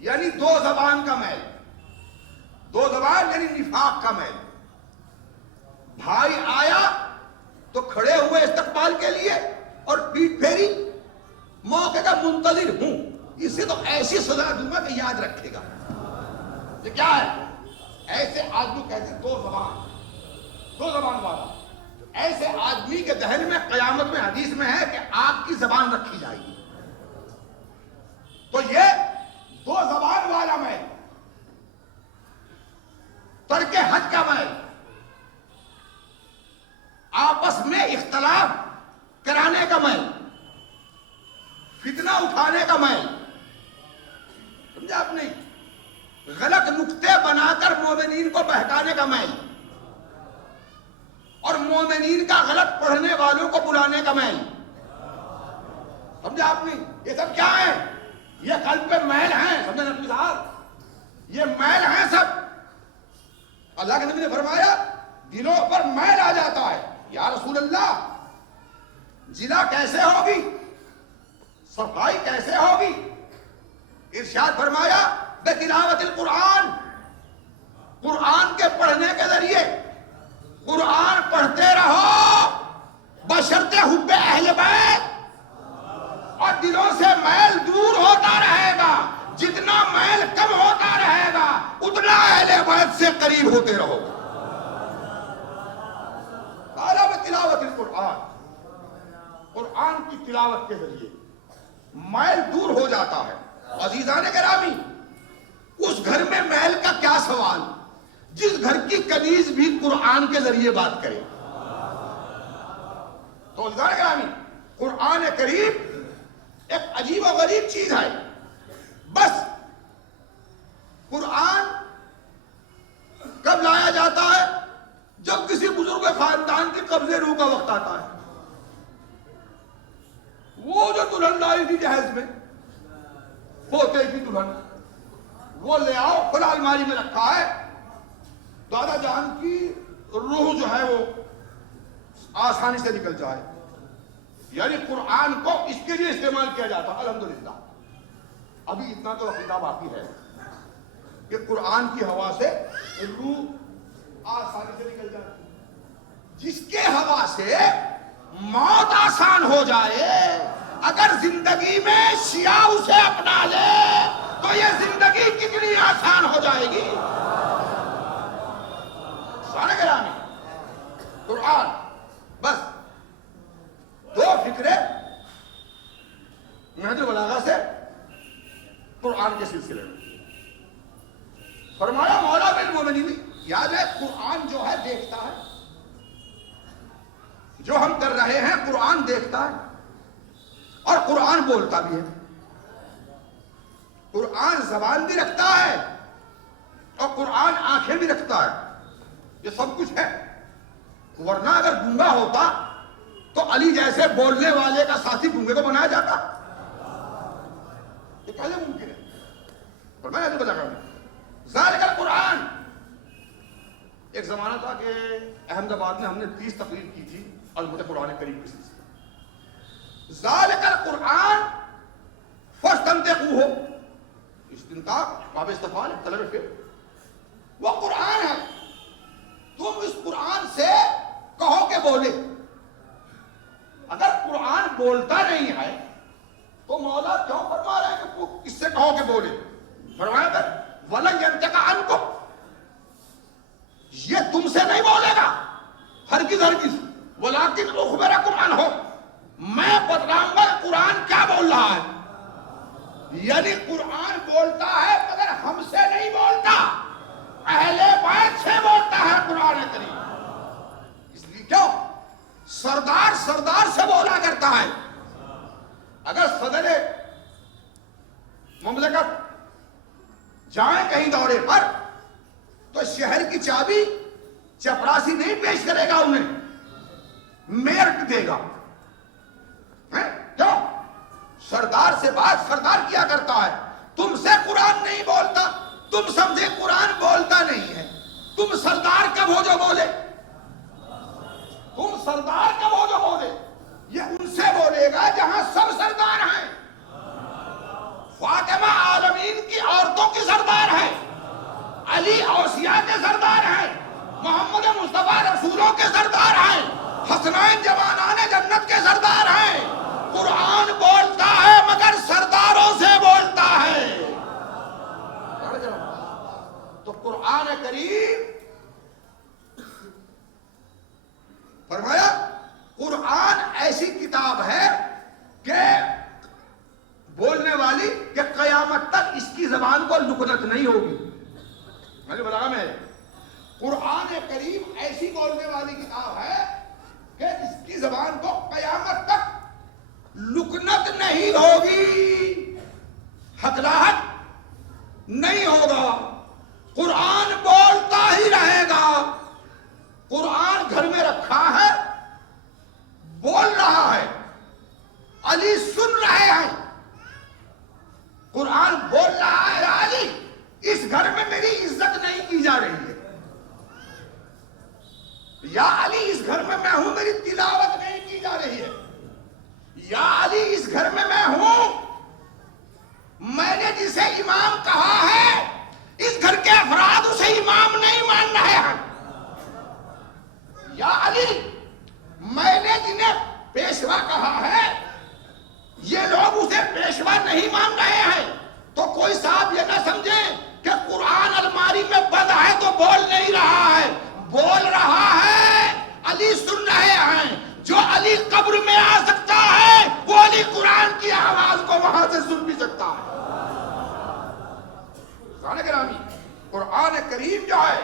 یعنی دو زبان کا میل. دو زبان یعنی نفاق کا میل. بھائی آیا تو کھڑے ہوئے استقبال کے لیے اور پیٹ پھیری, موقع کا منتظر ہوں, اسے تو ایسی سزا دوں گا کہ یاد رکھے گا. یہ کیا ہے؟ ایسے آدمی کہتے ہیں دو زبان والا. ایسے آدمی کے ذہن میں قیامت میں حدیث میں ہے کہ آگ کی زبان رکھی جائے گی. تو یہ دو زبان والا میل, ترک حج کا میل, آپس میں اختلاف کرانے کا میل, فتنہ اٹھانے کا میل, سمجھا آپ نہیں, غلط نقطے بنا کر مومنین کو بہکانے کا میل, اور مومنین کا غلط پڑھنے والوں کو بلانے کا میل. سمجھا آپ نہیں؟ یہ سب کیا ہے؟ یہ قلب پہ میل ہیں. سمجھا نبی صاحب, یہ میل ہیں سب. اللہ کے نبی نے فرمایا دلوں پر میل آ جاتا ہے. یا رسول اللہ ضلع کیسے ہوگی, صفائی کیسے ہوگی؟ ارشاد فرمایا بتلاوت القرآن, قرآن کے پڑھنے کے ذریعے. قرآن پڑھتے رہو بشرط حب اہل بیت, اور دلوں سے میل دور ہوتا رہے گا. جتنا میل کم ہوتا رہے گا اتنا اہل بیت سے قریب ہوتے رہو گا. تلاوت القرآن, قرآن کی تلاوت کے ذریعے میل دور ہو جاتا ہے. عزیزان گرامی, اس گھر میں میل کا کیا سوال جس گھر کی کنیز بھی قرآن کے ذریعے بات کرے. تو عزیزان گرامی, قرآن کریم ایک عجیب و غریب چیز ہے. بس قرآن کب لایا جاتا ہے؟ جب کسی بزرگ خاندان کے قبضے روح کا وقت آتا ہے. وہ جو دلہن لائی تھی جہیز میں, پوتے کی دلہن, وہ لے آؤ, کھلا الماری میں رکھا ہے. دادا جان کی روح جو ہے وہ آسانی سے نکل جائے. یعنی قرآن کو اس کے لیے استعمال کیا جاتا. الحمدللہ ابھی اتنا تو عقیدہ باقی ہے کہ قرآن کی ہوا سے روح آسانی سے نکل جائے. جس کے ہوا سے موت آسان ہو جائے, اگر زندگی میں شیعہ اسے اپنا لے تو یہ زندگی کتنی آسان ہو جائے گی. سارے گرامی, قرآن بس دو فکرے نہج البلاغہ سے قرآن کے سلسلے میں. فرمایا مولا بالمومنین, یاد ہے قرآن جو ہے دیکھتا ہے, جو ہم کر رہے ہیں قرآن دیکھتا ہے اور قرآن بولتا بھی ہے. قرآن زبان بھی رکھتا ہے اور قرآن آنکھیں بھی رکھتا ہے. یہ سب کچھ ہے. ورنہ اگر گونگا ہوتا تو علی جیسے بولنے والے کا ساتھی گونگے کو بنایا جاتا. یہ کیسے ممکن ہے؟ فرمایا تو بتا رہا ذالک القرآن. ایک زمانہ تھا کہ احمد آباد میں ہم نے 30 تقریر کی تھی البتہ قرآن کریم کے سلسلے. ذالک القرآن فاستمتعوہ, استنطاق باب استفعال طلب فعل. وہ قرآن ہے, تم اس قرآن سے کہو کہ بولے. اگر قرآن بولتا نہیں ہے تو مولا کیوں فرما رہے ہیں کہ اس سے کہو کہ بولے؟ فرمایا تھا وَلَنْ يَنْتَقَ عَنْكُمْ, یہ تم سے نہیں بولے گا ہرگز ہرگز. وَلَكِنْ أُخْبِرَكُمْ عَنْهُ, میں بتلاؤں گا قرآن کیا بول رہا ہے. یعنی قرآن بولتا ہے مگر ہم سے نہیں بولتا, اہل بیت سے بولتا ہے قرآن کریم. اس لیے کیوں سردار سردار سے بولا کرتا ہے. اگر صدر مملکت جائیں کہیں دورے پر تو شہر کی چابی چپراسی نہیں پیش کرے گا انہیں, میئر دے گا. کیوں؟ سردار سے بات سردار کیا کرتا ہے. تم سے قرآن نہیں بولتا, تم سمجھے قرآن بولتا نہیں ہے. تم سردار کب ہو جو بولے, تم سردار کب ہو جو بولے. یہ ان سے بولے گا جہاں سب سردار ہیں. فاطمہ عالمین کی عورتوں کی سردار ہے, علی اوصیاء کے سردار ہیں, محمد مصطفیٰ رسولوں کے سردار ہیں, حسنین جوانان جنت کے سردار ہیں. قرآن بولتا ہے مگر سرداروں سے بولتا ہے. تو قرآن کریم فرمایا قرآن ایسی کتاب ہے کہ بولنے والی کہ قیامت تک اس کی زبان کو لکنت نہیں ہوگی. میں نے بتایا میں قرآن کریم ایسی بولنے والی کتاب ہے کہ اس کی زبان کو قیامت تک لکنت نہیں ہوگی, ہکلاہٹ نہیں ہوگا. قرآن بولتا ہی رہے گا. قرآن گھر میں رکھا ہے, بول رہا ہے, علی سن رہے ہیں. قرآن بول رہا ہے علی اس گھر میں میری عزت نہیں کی جا رہی ہے, یا علی اس گھر میں ہوں میری تلاوت نہیں کی جا رہی ہے, یا علی اس گھر میں ہوں میں نے جسے امام کہا ہے اس گھر کے افراد اسے امام نہیں مان رہے ہیں, یا علی میں نے جنہیں پیشوا کہا ہے یہ لوگ اسے پیشوا نہیں مان رہے ہیں. تو کوئی صاحب یہ نہ سمجھے کہ قرآن الماری میں بند ہے تو بول نہیں رہا ہے, بول رہا ہے, علی سن رہے ہیں. جو علی قبر میں آ سکتا ہے وہ علی قرآن کی آواز کو وہاں سے سن بھی سکتا ہے. گرامی قرآن کریم جو ہے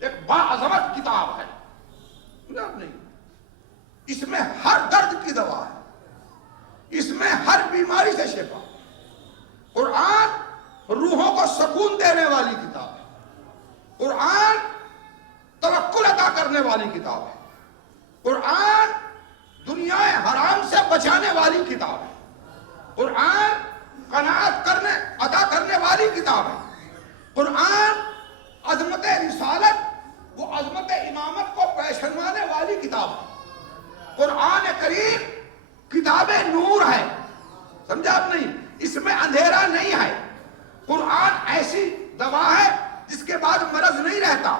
ایک باعظمت کتاب ہے, نہیں اس میں ہر درد کی دوا ہے, اس میں ہر بیماری سے شفا. قرآن روحوں کو سکون دینے والی کتاب ہے. قرآن توکل عطا کرنے والی کتاب ہے. قرآن دنیا حرام سے بچانے والی کتاب ہے. قرآن قناعت عطا کرنے والی کتاب ہے. قرآن عظمت رسالت وہ عظمت امامت کو پہچانوانے والی کتاب ہے. قرآن کریم کتاب نور ہے, سمجھا آپ نہیں, اس میں اندھیرا نہیں ہے. قرآن ایسی دوا ہے جس کے بعد مرض نہیں رہتا.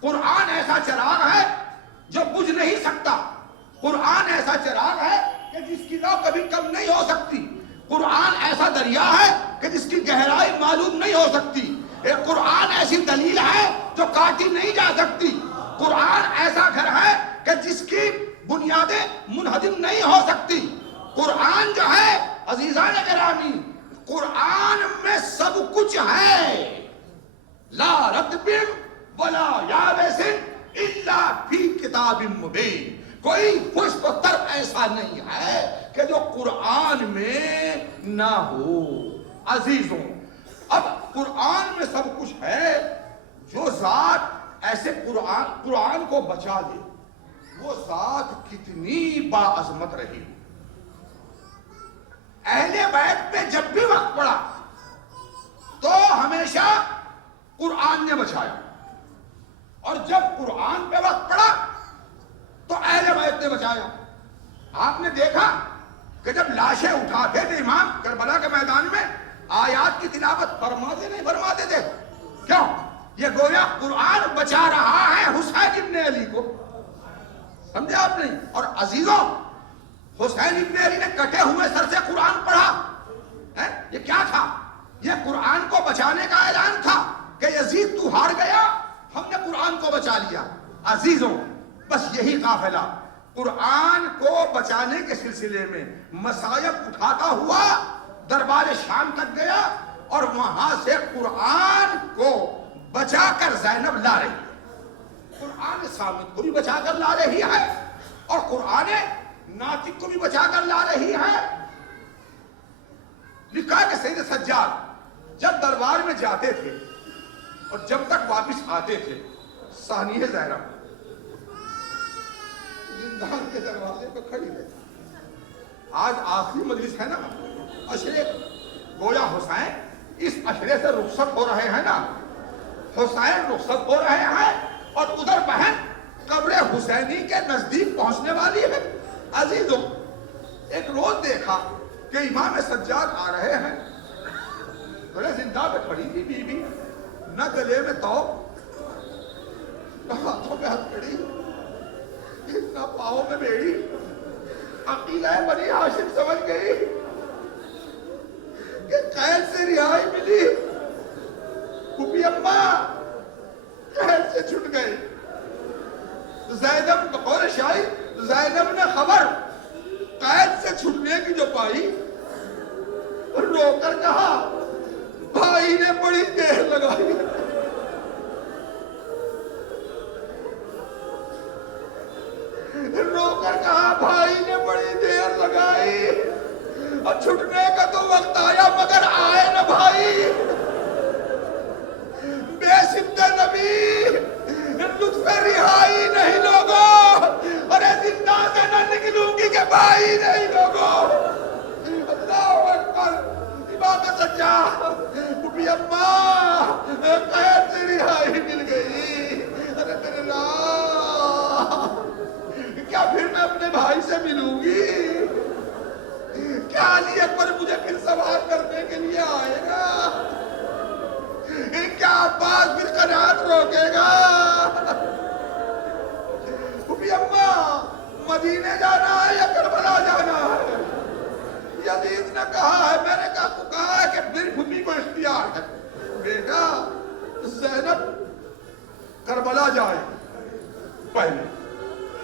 قرآن ایسا چراغ ہے جو بجھ نہیں سکتا. قرآن ایسا چراغ ہے کہ جس کی لو کبھی کم نہیں ہو سکتی. قرآن ایسا دریا ہے کہ جس کی گہرائی معلوم نہیں ہو سکتی. ایک قرآن ایسی دلیل ہے جو کاٹی نہیں جا سکتی. قرآن ایسا گھر ہے کہ جس کی بنیادیں منہدم نہیں ہو سکتی. قرآن جو ہے عزیزان گرامی قرآن میں سب کچھ ہے. لا رتب ولا یابس الا فی کتاب مبین. کوئی خشک و تر ایسا نہیں ہے کہ جو قرآن میں نہ ہو. عزیزوں اب قرآن میں سب کچھ ہے. جو ذات ایسے قرآن کو بچا دے وہ ذات کتنی باعظمت رہی. اہل بیت پہ جب بھی وقت پڑا تو ہمیشہ قرآن نے بچایا, اور جب قرآن پہ وقت پڑا تو اہل بیت نے بچایا. آپ نے دیکھا کہ جب لاشیں اٹھاتے تھے امام کربلا کے میدان میں آیات کی تلاوت فرماتے نہیں فرماتے تھے. کیوں؟ یہ گویا قرآن بچا رہا ہے حسین ابن علی کو. سمجھے آپ نہیں؟ اور عزیزوں حسین ابن علی نے کٹے ہوئے سر سے قرآن پڑھا. یہ کیا تھا؟ یہ قرآن کو بچانے کا اعلان تھا کہ یزید تو ہار گیا, ہم نے قرآن کو بچا لیا. عزیزوں بس یہی قافلہ قرآن کو بچانے کے سلسلے میں مصائب اٹھاتا ہوا دربار شام تک گیا, اور وہاں سے قرآن کو بچا کر زینب لا رہی ہے. قرآن سامد کو بھی بچا کر لا رہی ہے, اور قرآن ناطق کو بھی بچا کر لا رہی ہے. لکھا کہ سید سجاد جب دربار میں جاتے تھے اور جب تک واپس آتے تھے ثانیہ زہرا زندان کے دروازے پہ کھڑی رہتی. آج آخری مجلس ہے نا, عشرے گویا حسین اس عشرے سے رخصت ہو رہے ہیں نا, حسین رخصت ہو رہے ہیں اور ادھر بہن قبر حسینی کے نزدیک پہنچنے والی ہے. عزیزوں, ایک روز دیکھا کہ امام سجاد آ رہے ہیں, بڑے زندہ پہ کھڑی تھی بی بی, نہ گلے میں توپ, نہ ہاتھوں پہ ہتھکڑی, نہ پاؤں میں بیڑی. عقیلہ بنی ہاشم سمجھ گئی کہ قید سے رہائی ملی. پھوپھی اماں قید سے چھٹ گئے. زینب بقول شاعر, زینب نے خبر قید سے چھٹنے کی جو پائی, رو کر کہا بھائی نے بڑی دیر لگائی. رو کر کہا بھائی نے بڑی دیر لگائی, اور چھٹنے کا تو وقت آیا مگر آئے نہ بھائی. بے سمت نبی لطف رہائی نہیں لوگوں, ارے زندہ سے نہ نکلوں گی کہ بھائی نہیں لوگوں. اللہ اکبر. امام سجاد, پھوپھی اماں قید سے رہائی مل گئی. ارے میرے اللہ, کیا پھر میں اپنے بھائی سے ملوں گی؟ کیا علی اکبر مجھے پھر سوال کرنے کے لیے آئے گا؟ کیا عباس پھر قناعت روکے گا؟ پھوپھی اماں مدینے جانا ہے یا کربلا جانا ہے؟ یزید نے کہا ہے, میں نے کہا ہے کہ میری پھوپھی کو اختیار ہے. بیٹا زینب کربلا جائے پہلے,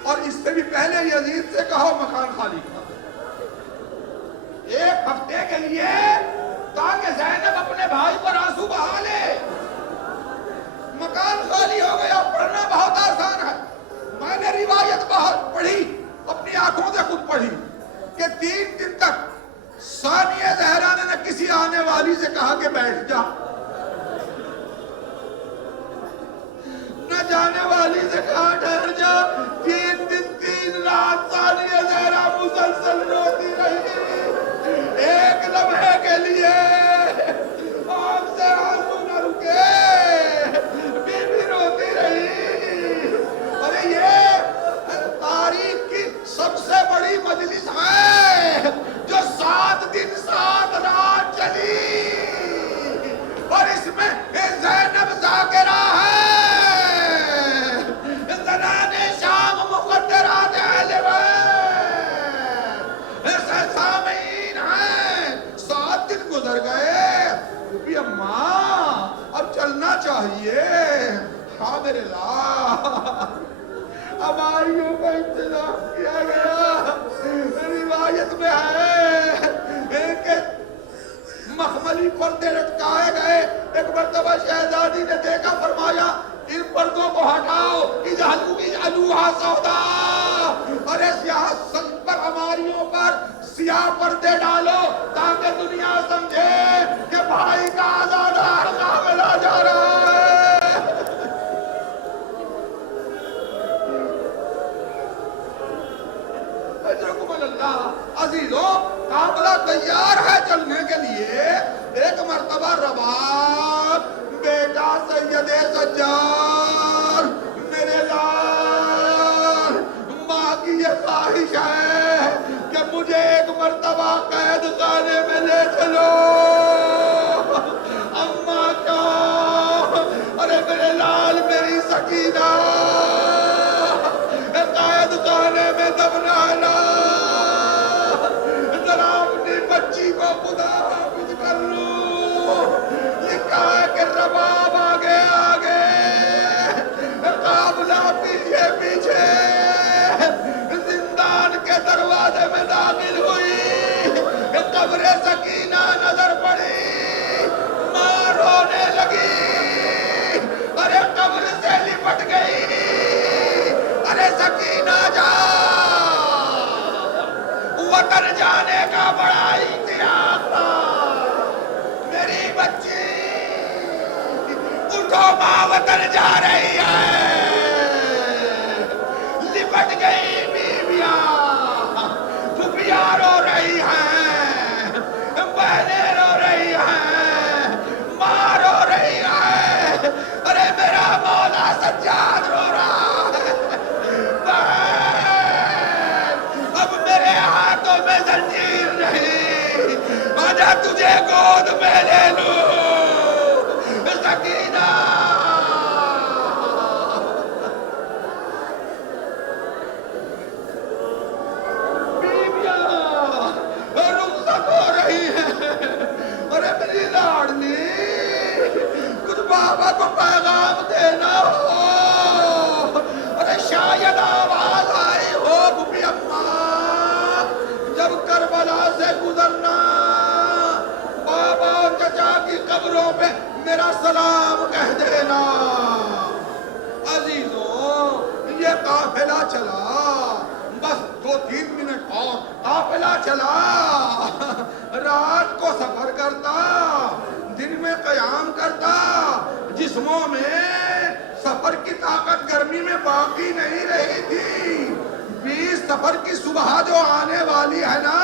اور اس سے بھی پہلے یزید سے کہو مکان خالی کرو 1 ہفتے کے لیے, تاکہ زینب اپنے بھائی پر آنسو بہا لے. مکان خالی ہو گیا. پڑھنا بہت آسان ہے. میں نے روایت بہت پڑھی, اپنی آنکھوں سے خود پڑھی, کہ 3 دن تک ثانیہ زہرا نے نہ کسی آنے والی سے کہا کہ بیٹھ جا, نہ جانے والی سے کہا ٹھہر جا. 3 دن 3 رات ثانیہ زہرا مسلسل روتی رہی. ایک لمحے کے لیے آنکھ سے آنسو نہ رکے, بی بی روتی رہی. ارے یہ تاریخ کی سب سے بڑی مجلس ہے جو 7 دن 7 رات چلی, اور اس میں زینب ذاکرہ ہے, زنان شام مقدرات اہل بیت, سامعین ہیں. 7 دن گزر گئے. پھوپھی اماں اب چلنا چاہیے. ہاں میرے لا, ہماریوں کا انتظام کیا گیا. روایت میں ہے کہ مخملی پردے لٹکائے گئے. ایک مرتبہ شہزادی نے دیکھا, فرمایا ان پردوں کو ہٹاؤ. اجعلوها سودا, ارے سیاہ سنگ پر ہماریوں پر سیاہ پردے ڈالو تاکہ دنیا سمجھے کہ بھائی کا آزادہ ملا جا رہا ہے. عزیزوں, قافلہ تیار ہے چلنے کے لیے. ایک مرتبہ رباب, بیٹا سید سجاد, میرے لال, ماں کی یہ خواہش ہے کہ مجھے ایک مرتبہ قید خانے میں لے چلو. اماں کیا, ارے میرے لال, میری سکینہ, قید خانے میں دفنانا. ذرا اپنی بچی کو خدا حافظ کر لوں. لکھا ہے کہ رباب آگے آگے, قافلہ پیچھے پیچھے زندان کے دروازے میں داخل ہوئی. قبر سکینہ نظر پڑی, ماں رونے لگی. ارے قبر سے لپٹ گئی. ارے سکینہ جا, جانے کا بڑا اشتیاق تھا۔ میری بچی اٹھو، ماں وطن جا رہی ہے۔ لپٹ گئی بیویاں، پھوپھیاں رو رہی ہیں، بہنیں رو رہی ہیں، ماں رو رہی ہے۔ ارے میرا مولا سجاد رو رہا ہے۔ بہن، اب میرے ہاتھوں میں زنجیر نہیں، آجا تجھے گود میں لے لوں۔ سکینہ، بیویاں رخصت ہو رہی ہیں۔ ارے میری لاڈلی، کچھ بابا کو پیغام دینا ہو۔ ارے شاید آواز آئی ہو پھوپھی اماں، جب کربلا سے گزرنا بابا اور چچا کی قبروں پہ میرا سلام کہہ دینا۔ عزیزوں، یہ قافلہ چلا، بس 2-3 منٹ اور قافلہ چلا۔ رات کو سفر کرتا، دن میں قیام کرتا، جسموں میں سفر کی طاقت گرمی میں باقی نہیں رہی تھی۔ 20 سفر کی صبح جو آنے والی ہے نا،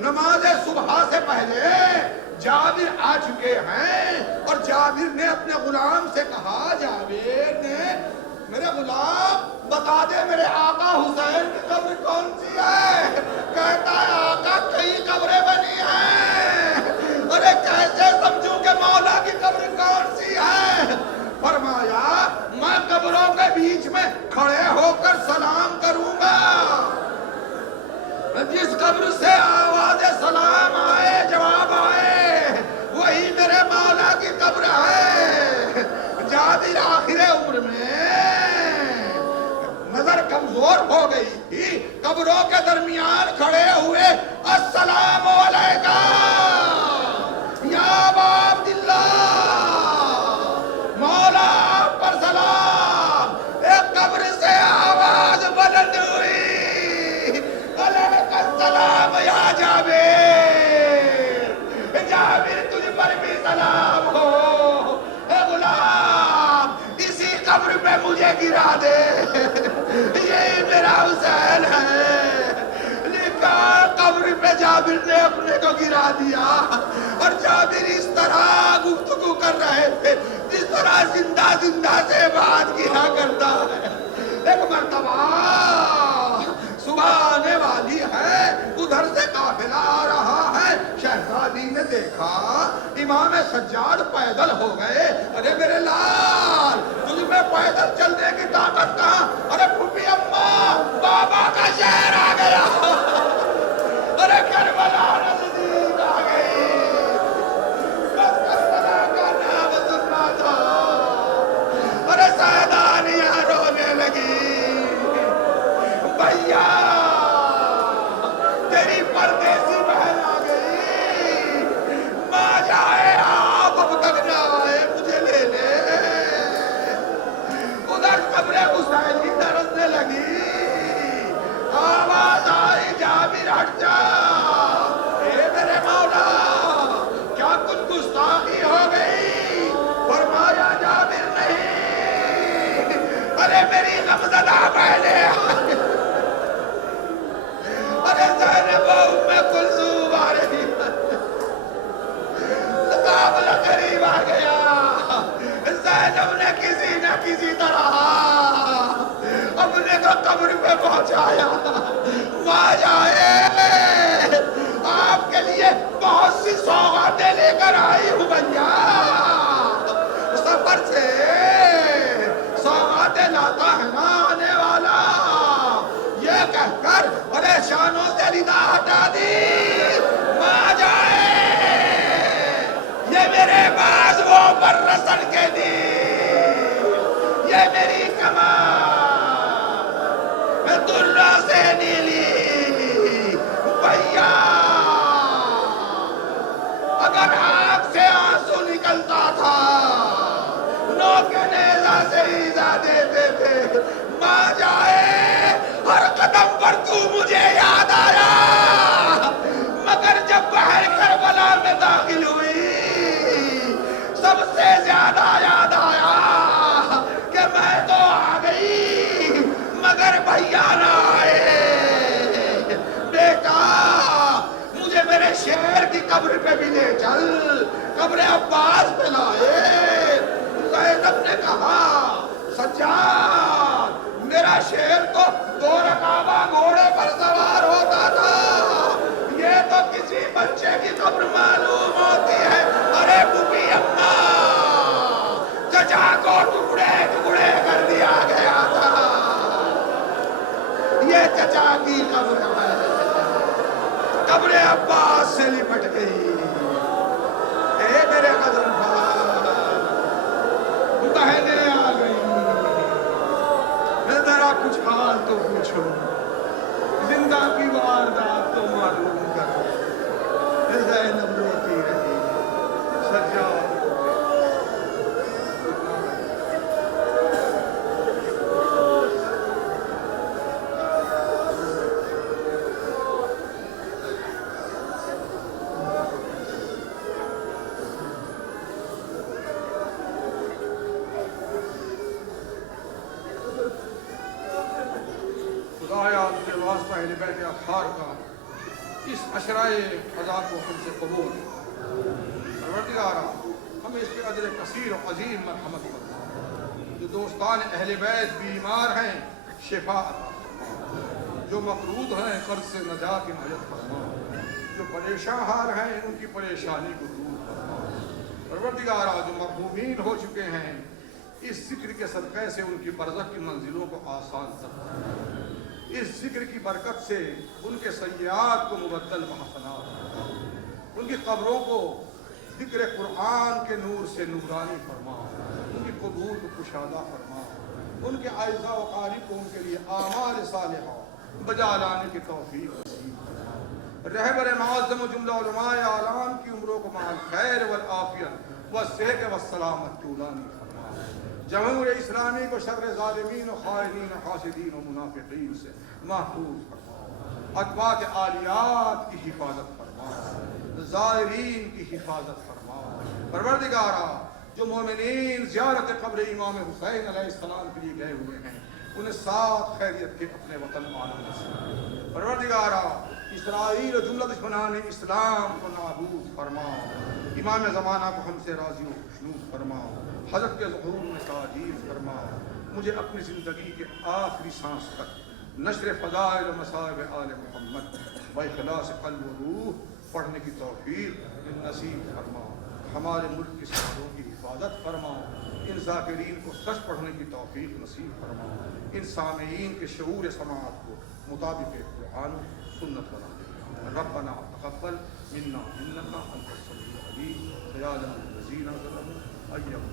نماز صبح سے پہلے جابر آ چکے ہیں، اور جابر نے اپنے غلام سے کہا، جابر نے، میرے غلام بتا دے میرے آقا حسین کی قبر کون سی ہے؟ کہتا ہے آقا کئی قبریں بنی ہیں۔ ارے کیسے سمجھوں کہ مولا کی قبر کون سی ہے؟ فرمایا میں قبروں کے بیچ میں کھڑے ہو کر سلام کروں گا، جس قبر سے آواز سلام آئے، جواب آئے، وہی میرے مولا کی قبر ہے۔ جابر آخر عمر میں نظر کمزور ہو گئی تھی، قبروں کے درمیان کھڑے ہوئے، السلام علیکہ یا ابا عبداللہ، مولا آپ پر سلام۔ ایک قبر سے آواز بلند ہوئی، السلام یا جابر، جابر تجھ پر بھی سلام ہو۔ اے غلام، اسی قبر پہ مجھے گرا دے، یہی میرا حسین ہے۔ لکھا قبر پہ جابر نے اپنے کو گرا دیا، اور جابر اس طرح گفتگو کر رہے تھے جس طرح زندہ زندہ سے بات کیا کرتا ہے۔ ایک مرتبہ صبح آنے والی ہے، ادھر سے قافلہ آ رہا ہے، شہزادی نے دیکھا امام سجاد پیدل ہو گئے۔ ارے میرے لال، تجھ میں پیدل چلنے کی طاقت کہاں؟ ارے پھوپھی اماں، بابا کا شہر آ گیا، ارے کربلا نزدیک آ گئی، بس کربلا کا نام سننا تھا۔ ارے سیدانیاں رونے لگی، بھیا تیری پردیسی بہن آ گئی، ماں جائے آپ اب تک نہ آئے، مجھے لے لے۔ ادھر قبر حسین کی درسنے لگی، آواز آئی، جابر ہٹ جا۔ اے میرے مولا، کیا کچھ گستاخی ہو گئی؟ فرمایا جابر نہیں، ارے میری غمزدہ بہنیں، ارے زینب ام کلثوم آ رہی ہے، مقابلہ قریب آ گیا۔ زینب نے کسی نہ کسی طرح اپنے کو قبر پہ پہنچایا۔ ماں جائے، آپ کے لیے بہت سی سوغاتیں لے کر آئی ہوں بھیا، سفر سے سوغاتیں لاتا ہے نا آنے والا، یہ کہہ کر پریشانوں سے ردا ہٹا دی۔ ماں جائے، یہ میرے بازوؤں پر رسن کے دی، یہ میری کمان دروں سے نیلی، بھیا اگر آنکھ سے آنسو نکلتا تھا، نوک نیزہ سے ایزا دیتے تھے۔ ماں جائے، ہر قدم پر تو مجھے یاد آیا۔ قبر پہ بھی لے چل، قبر عباس پہ لائے۔ زینب نے کہا سجاد میرا شیر تو 2 رکابہ گھوڑے پر سوار ہوتا تھا، یہ تو کسی بچے کی قبر معلوم ہوتی ہے۔ ارے بوبی اماں، چچا کو ٹکڑے ٹکڑے کر دیا گیا تھا، یہ چچا کی قبر ہے۔ قبر عباس سے لپٹ گئی۔ اے میرے قدر بہنیں آ گئی، ذرا کچھ حال تو پوچھو، زندہ کی واردات تو معلوم کرو۔ زینب روتی رہی، سجاد خدایا اپنے واسطہ اہل بیت اطہار کا اس عشرۂ فضا کو ہم سے قبول، پروردگارا ہمیں اس کے اجر کثیر و عظیم مرحمت فرما۔ جو دوستان اہل بیت بیمار ہیں شفا عطا فرما، جو مقروض ہیں قرض سے نجات عنایت فرما، جو پریشان حال ہیں ان کی پریشانی کو دور فرما۔ پروردگارا جو مرحومین ہو چکے ہیں اس ذکر کے صدقے سے ان کی برزخ کی منزلوں کو آسان فرما، اس ذکر کی برکت سے ان کے سیئات کو مبدل بحسنات، ان کی قبروں کو ذکر قرآن کے نور سے نورانی فرما، ان کی قبور کو کشادہ فرما، ان کے اعزاء و اقارب کو ان کے لیے اعمال صالحہ بجا لانے کی توفیق نصیب فرما۔ رہبر معظم و جملہ علماء اعلام کی عمروں کو مع الخیر والعافیت والصحت والسلامت طولانی فرما۔ جمہور اسلامی کو شر ظالمین و خائنین و حاسدین و منافقین سے محفوظ فرما، اتباع عالیات کی حفاظت فرما، زائرین کی حفاظت فرما۔ پروردگارا جو مومنین زیارت قبر امام حسین علیہ السلام کے لیے گئے ہوئے ہیں انہیں ساتھ خیریت کے اپنے وطن آنا نصیب۔ پروردگارا اسرائیل و جملہ دشمنان اسلام کو نابود فرما، امام زمانہ کو ہم سے راضی و خوشنود فرما، حضرت کے ظہور میں تعجیل فرما، مجھے اپنی زندگی کے آخری سانس تک نشر فضائل و مصائب آل محمد و اخلاص قلب و روح پڑھنے کی توفیق نصیب فرما۔ ہمارے ملک کی سرحدوں کی حفاظت فرما، ان ذاکرین کو سچ پڑھنے کی توفیق نصیب فرما، ان سامعین کے شعور سماعت کو مطابق قرآن و سنت بنا دے۔ ربنا تقبل منا انک انت السمیع العلیم، یا الذین ظلموا ایہم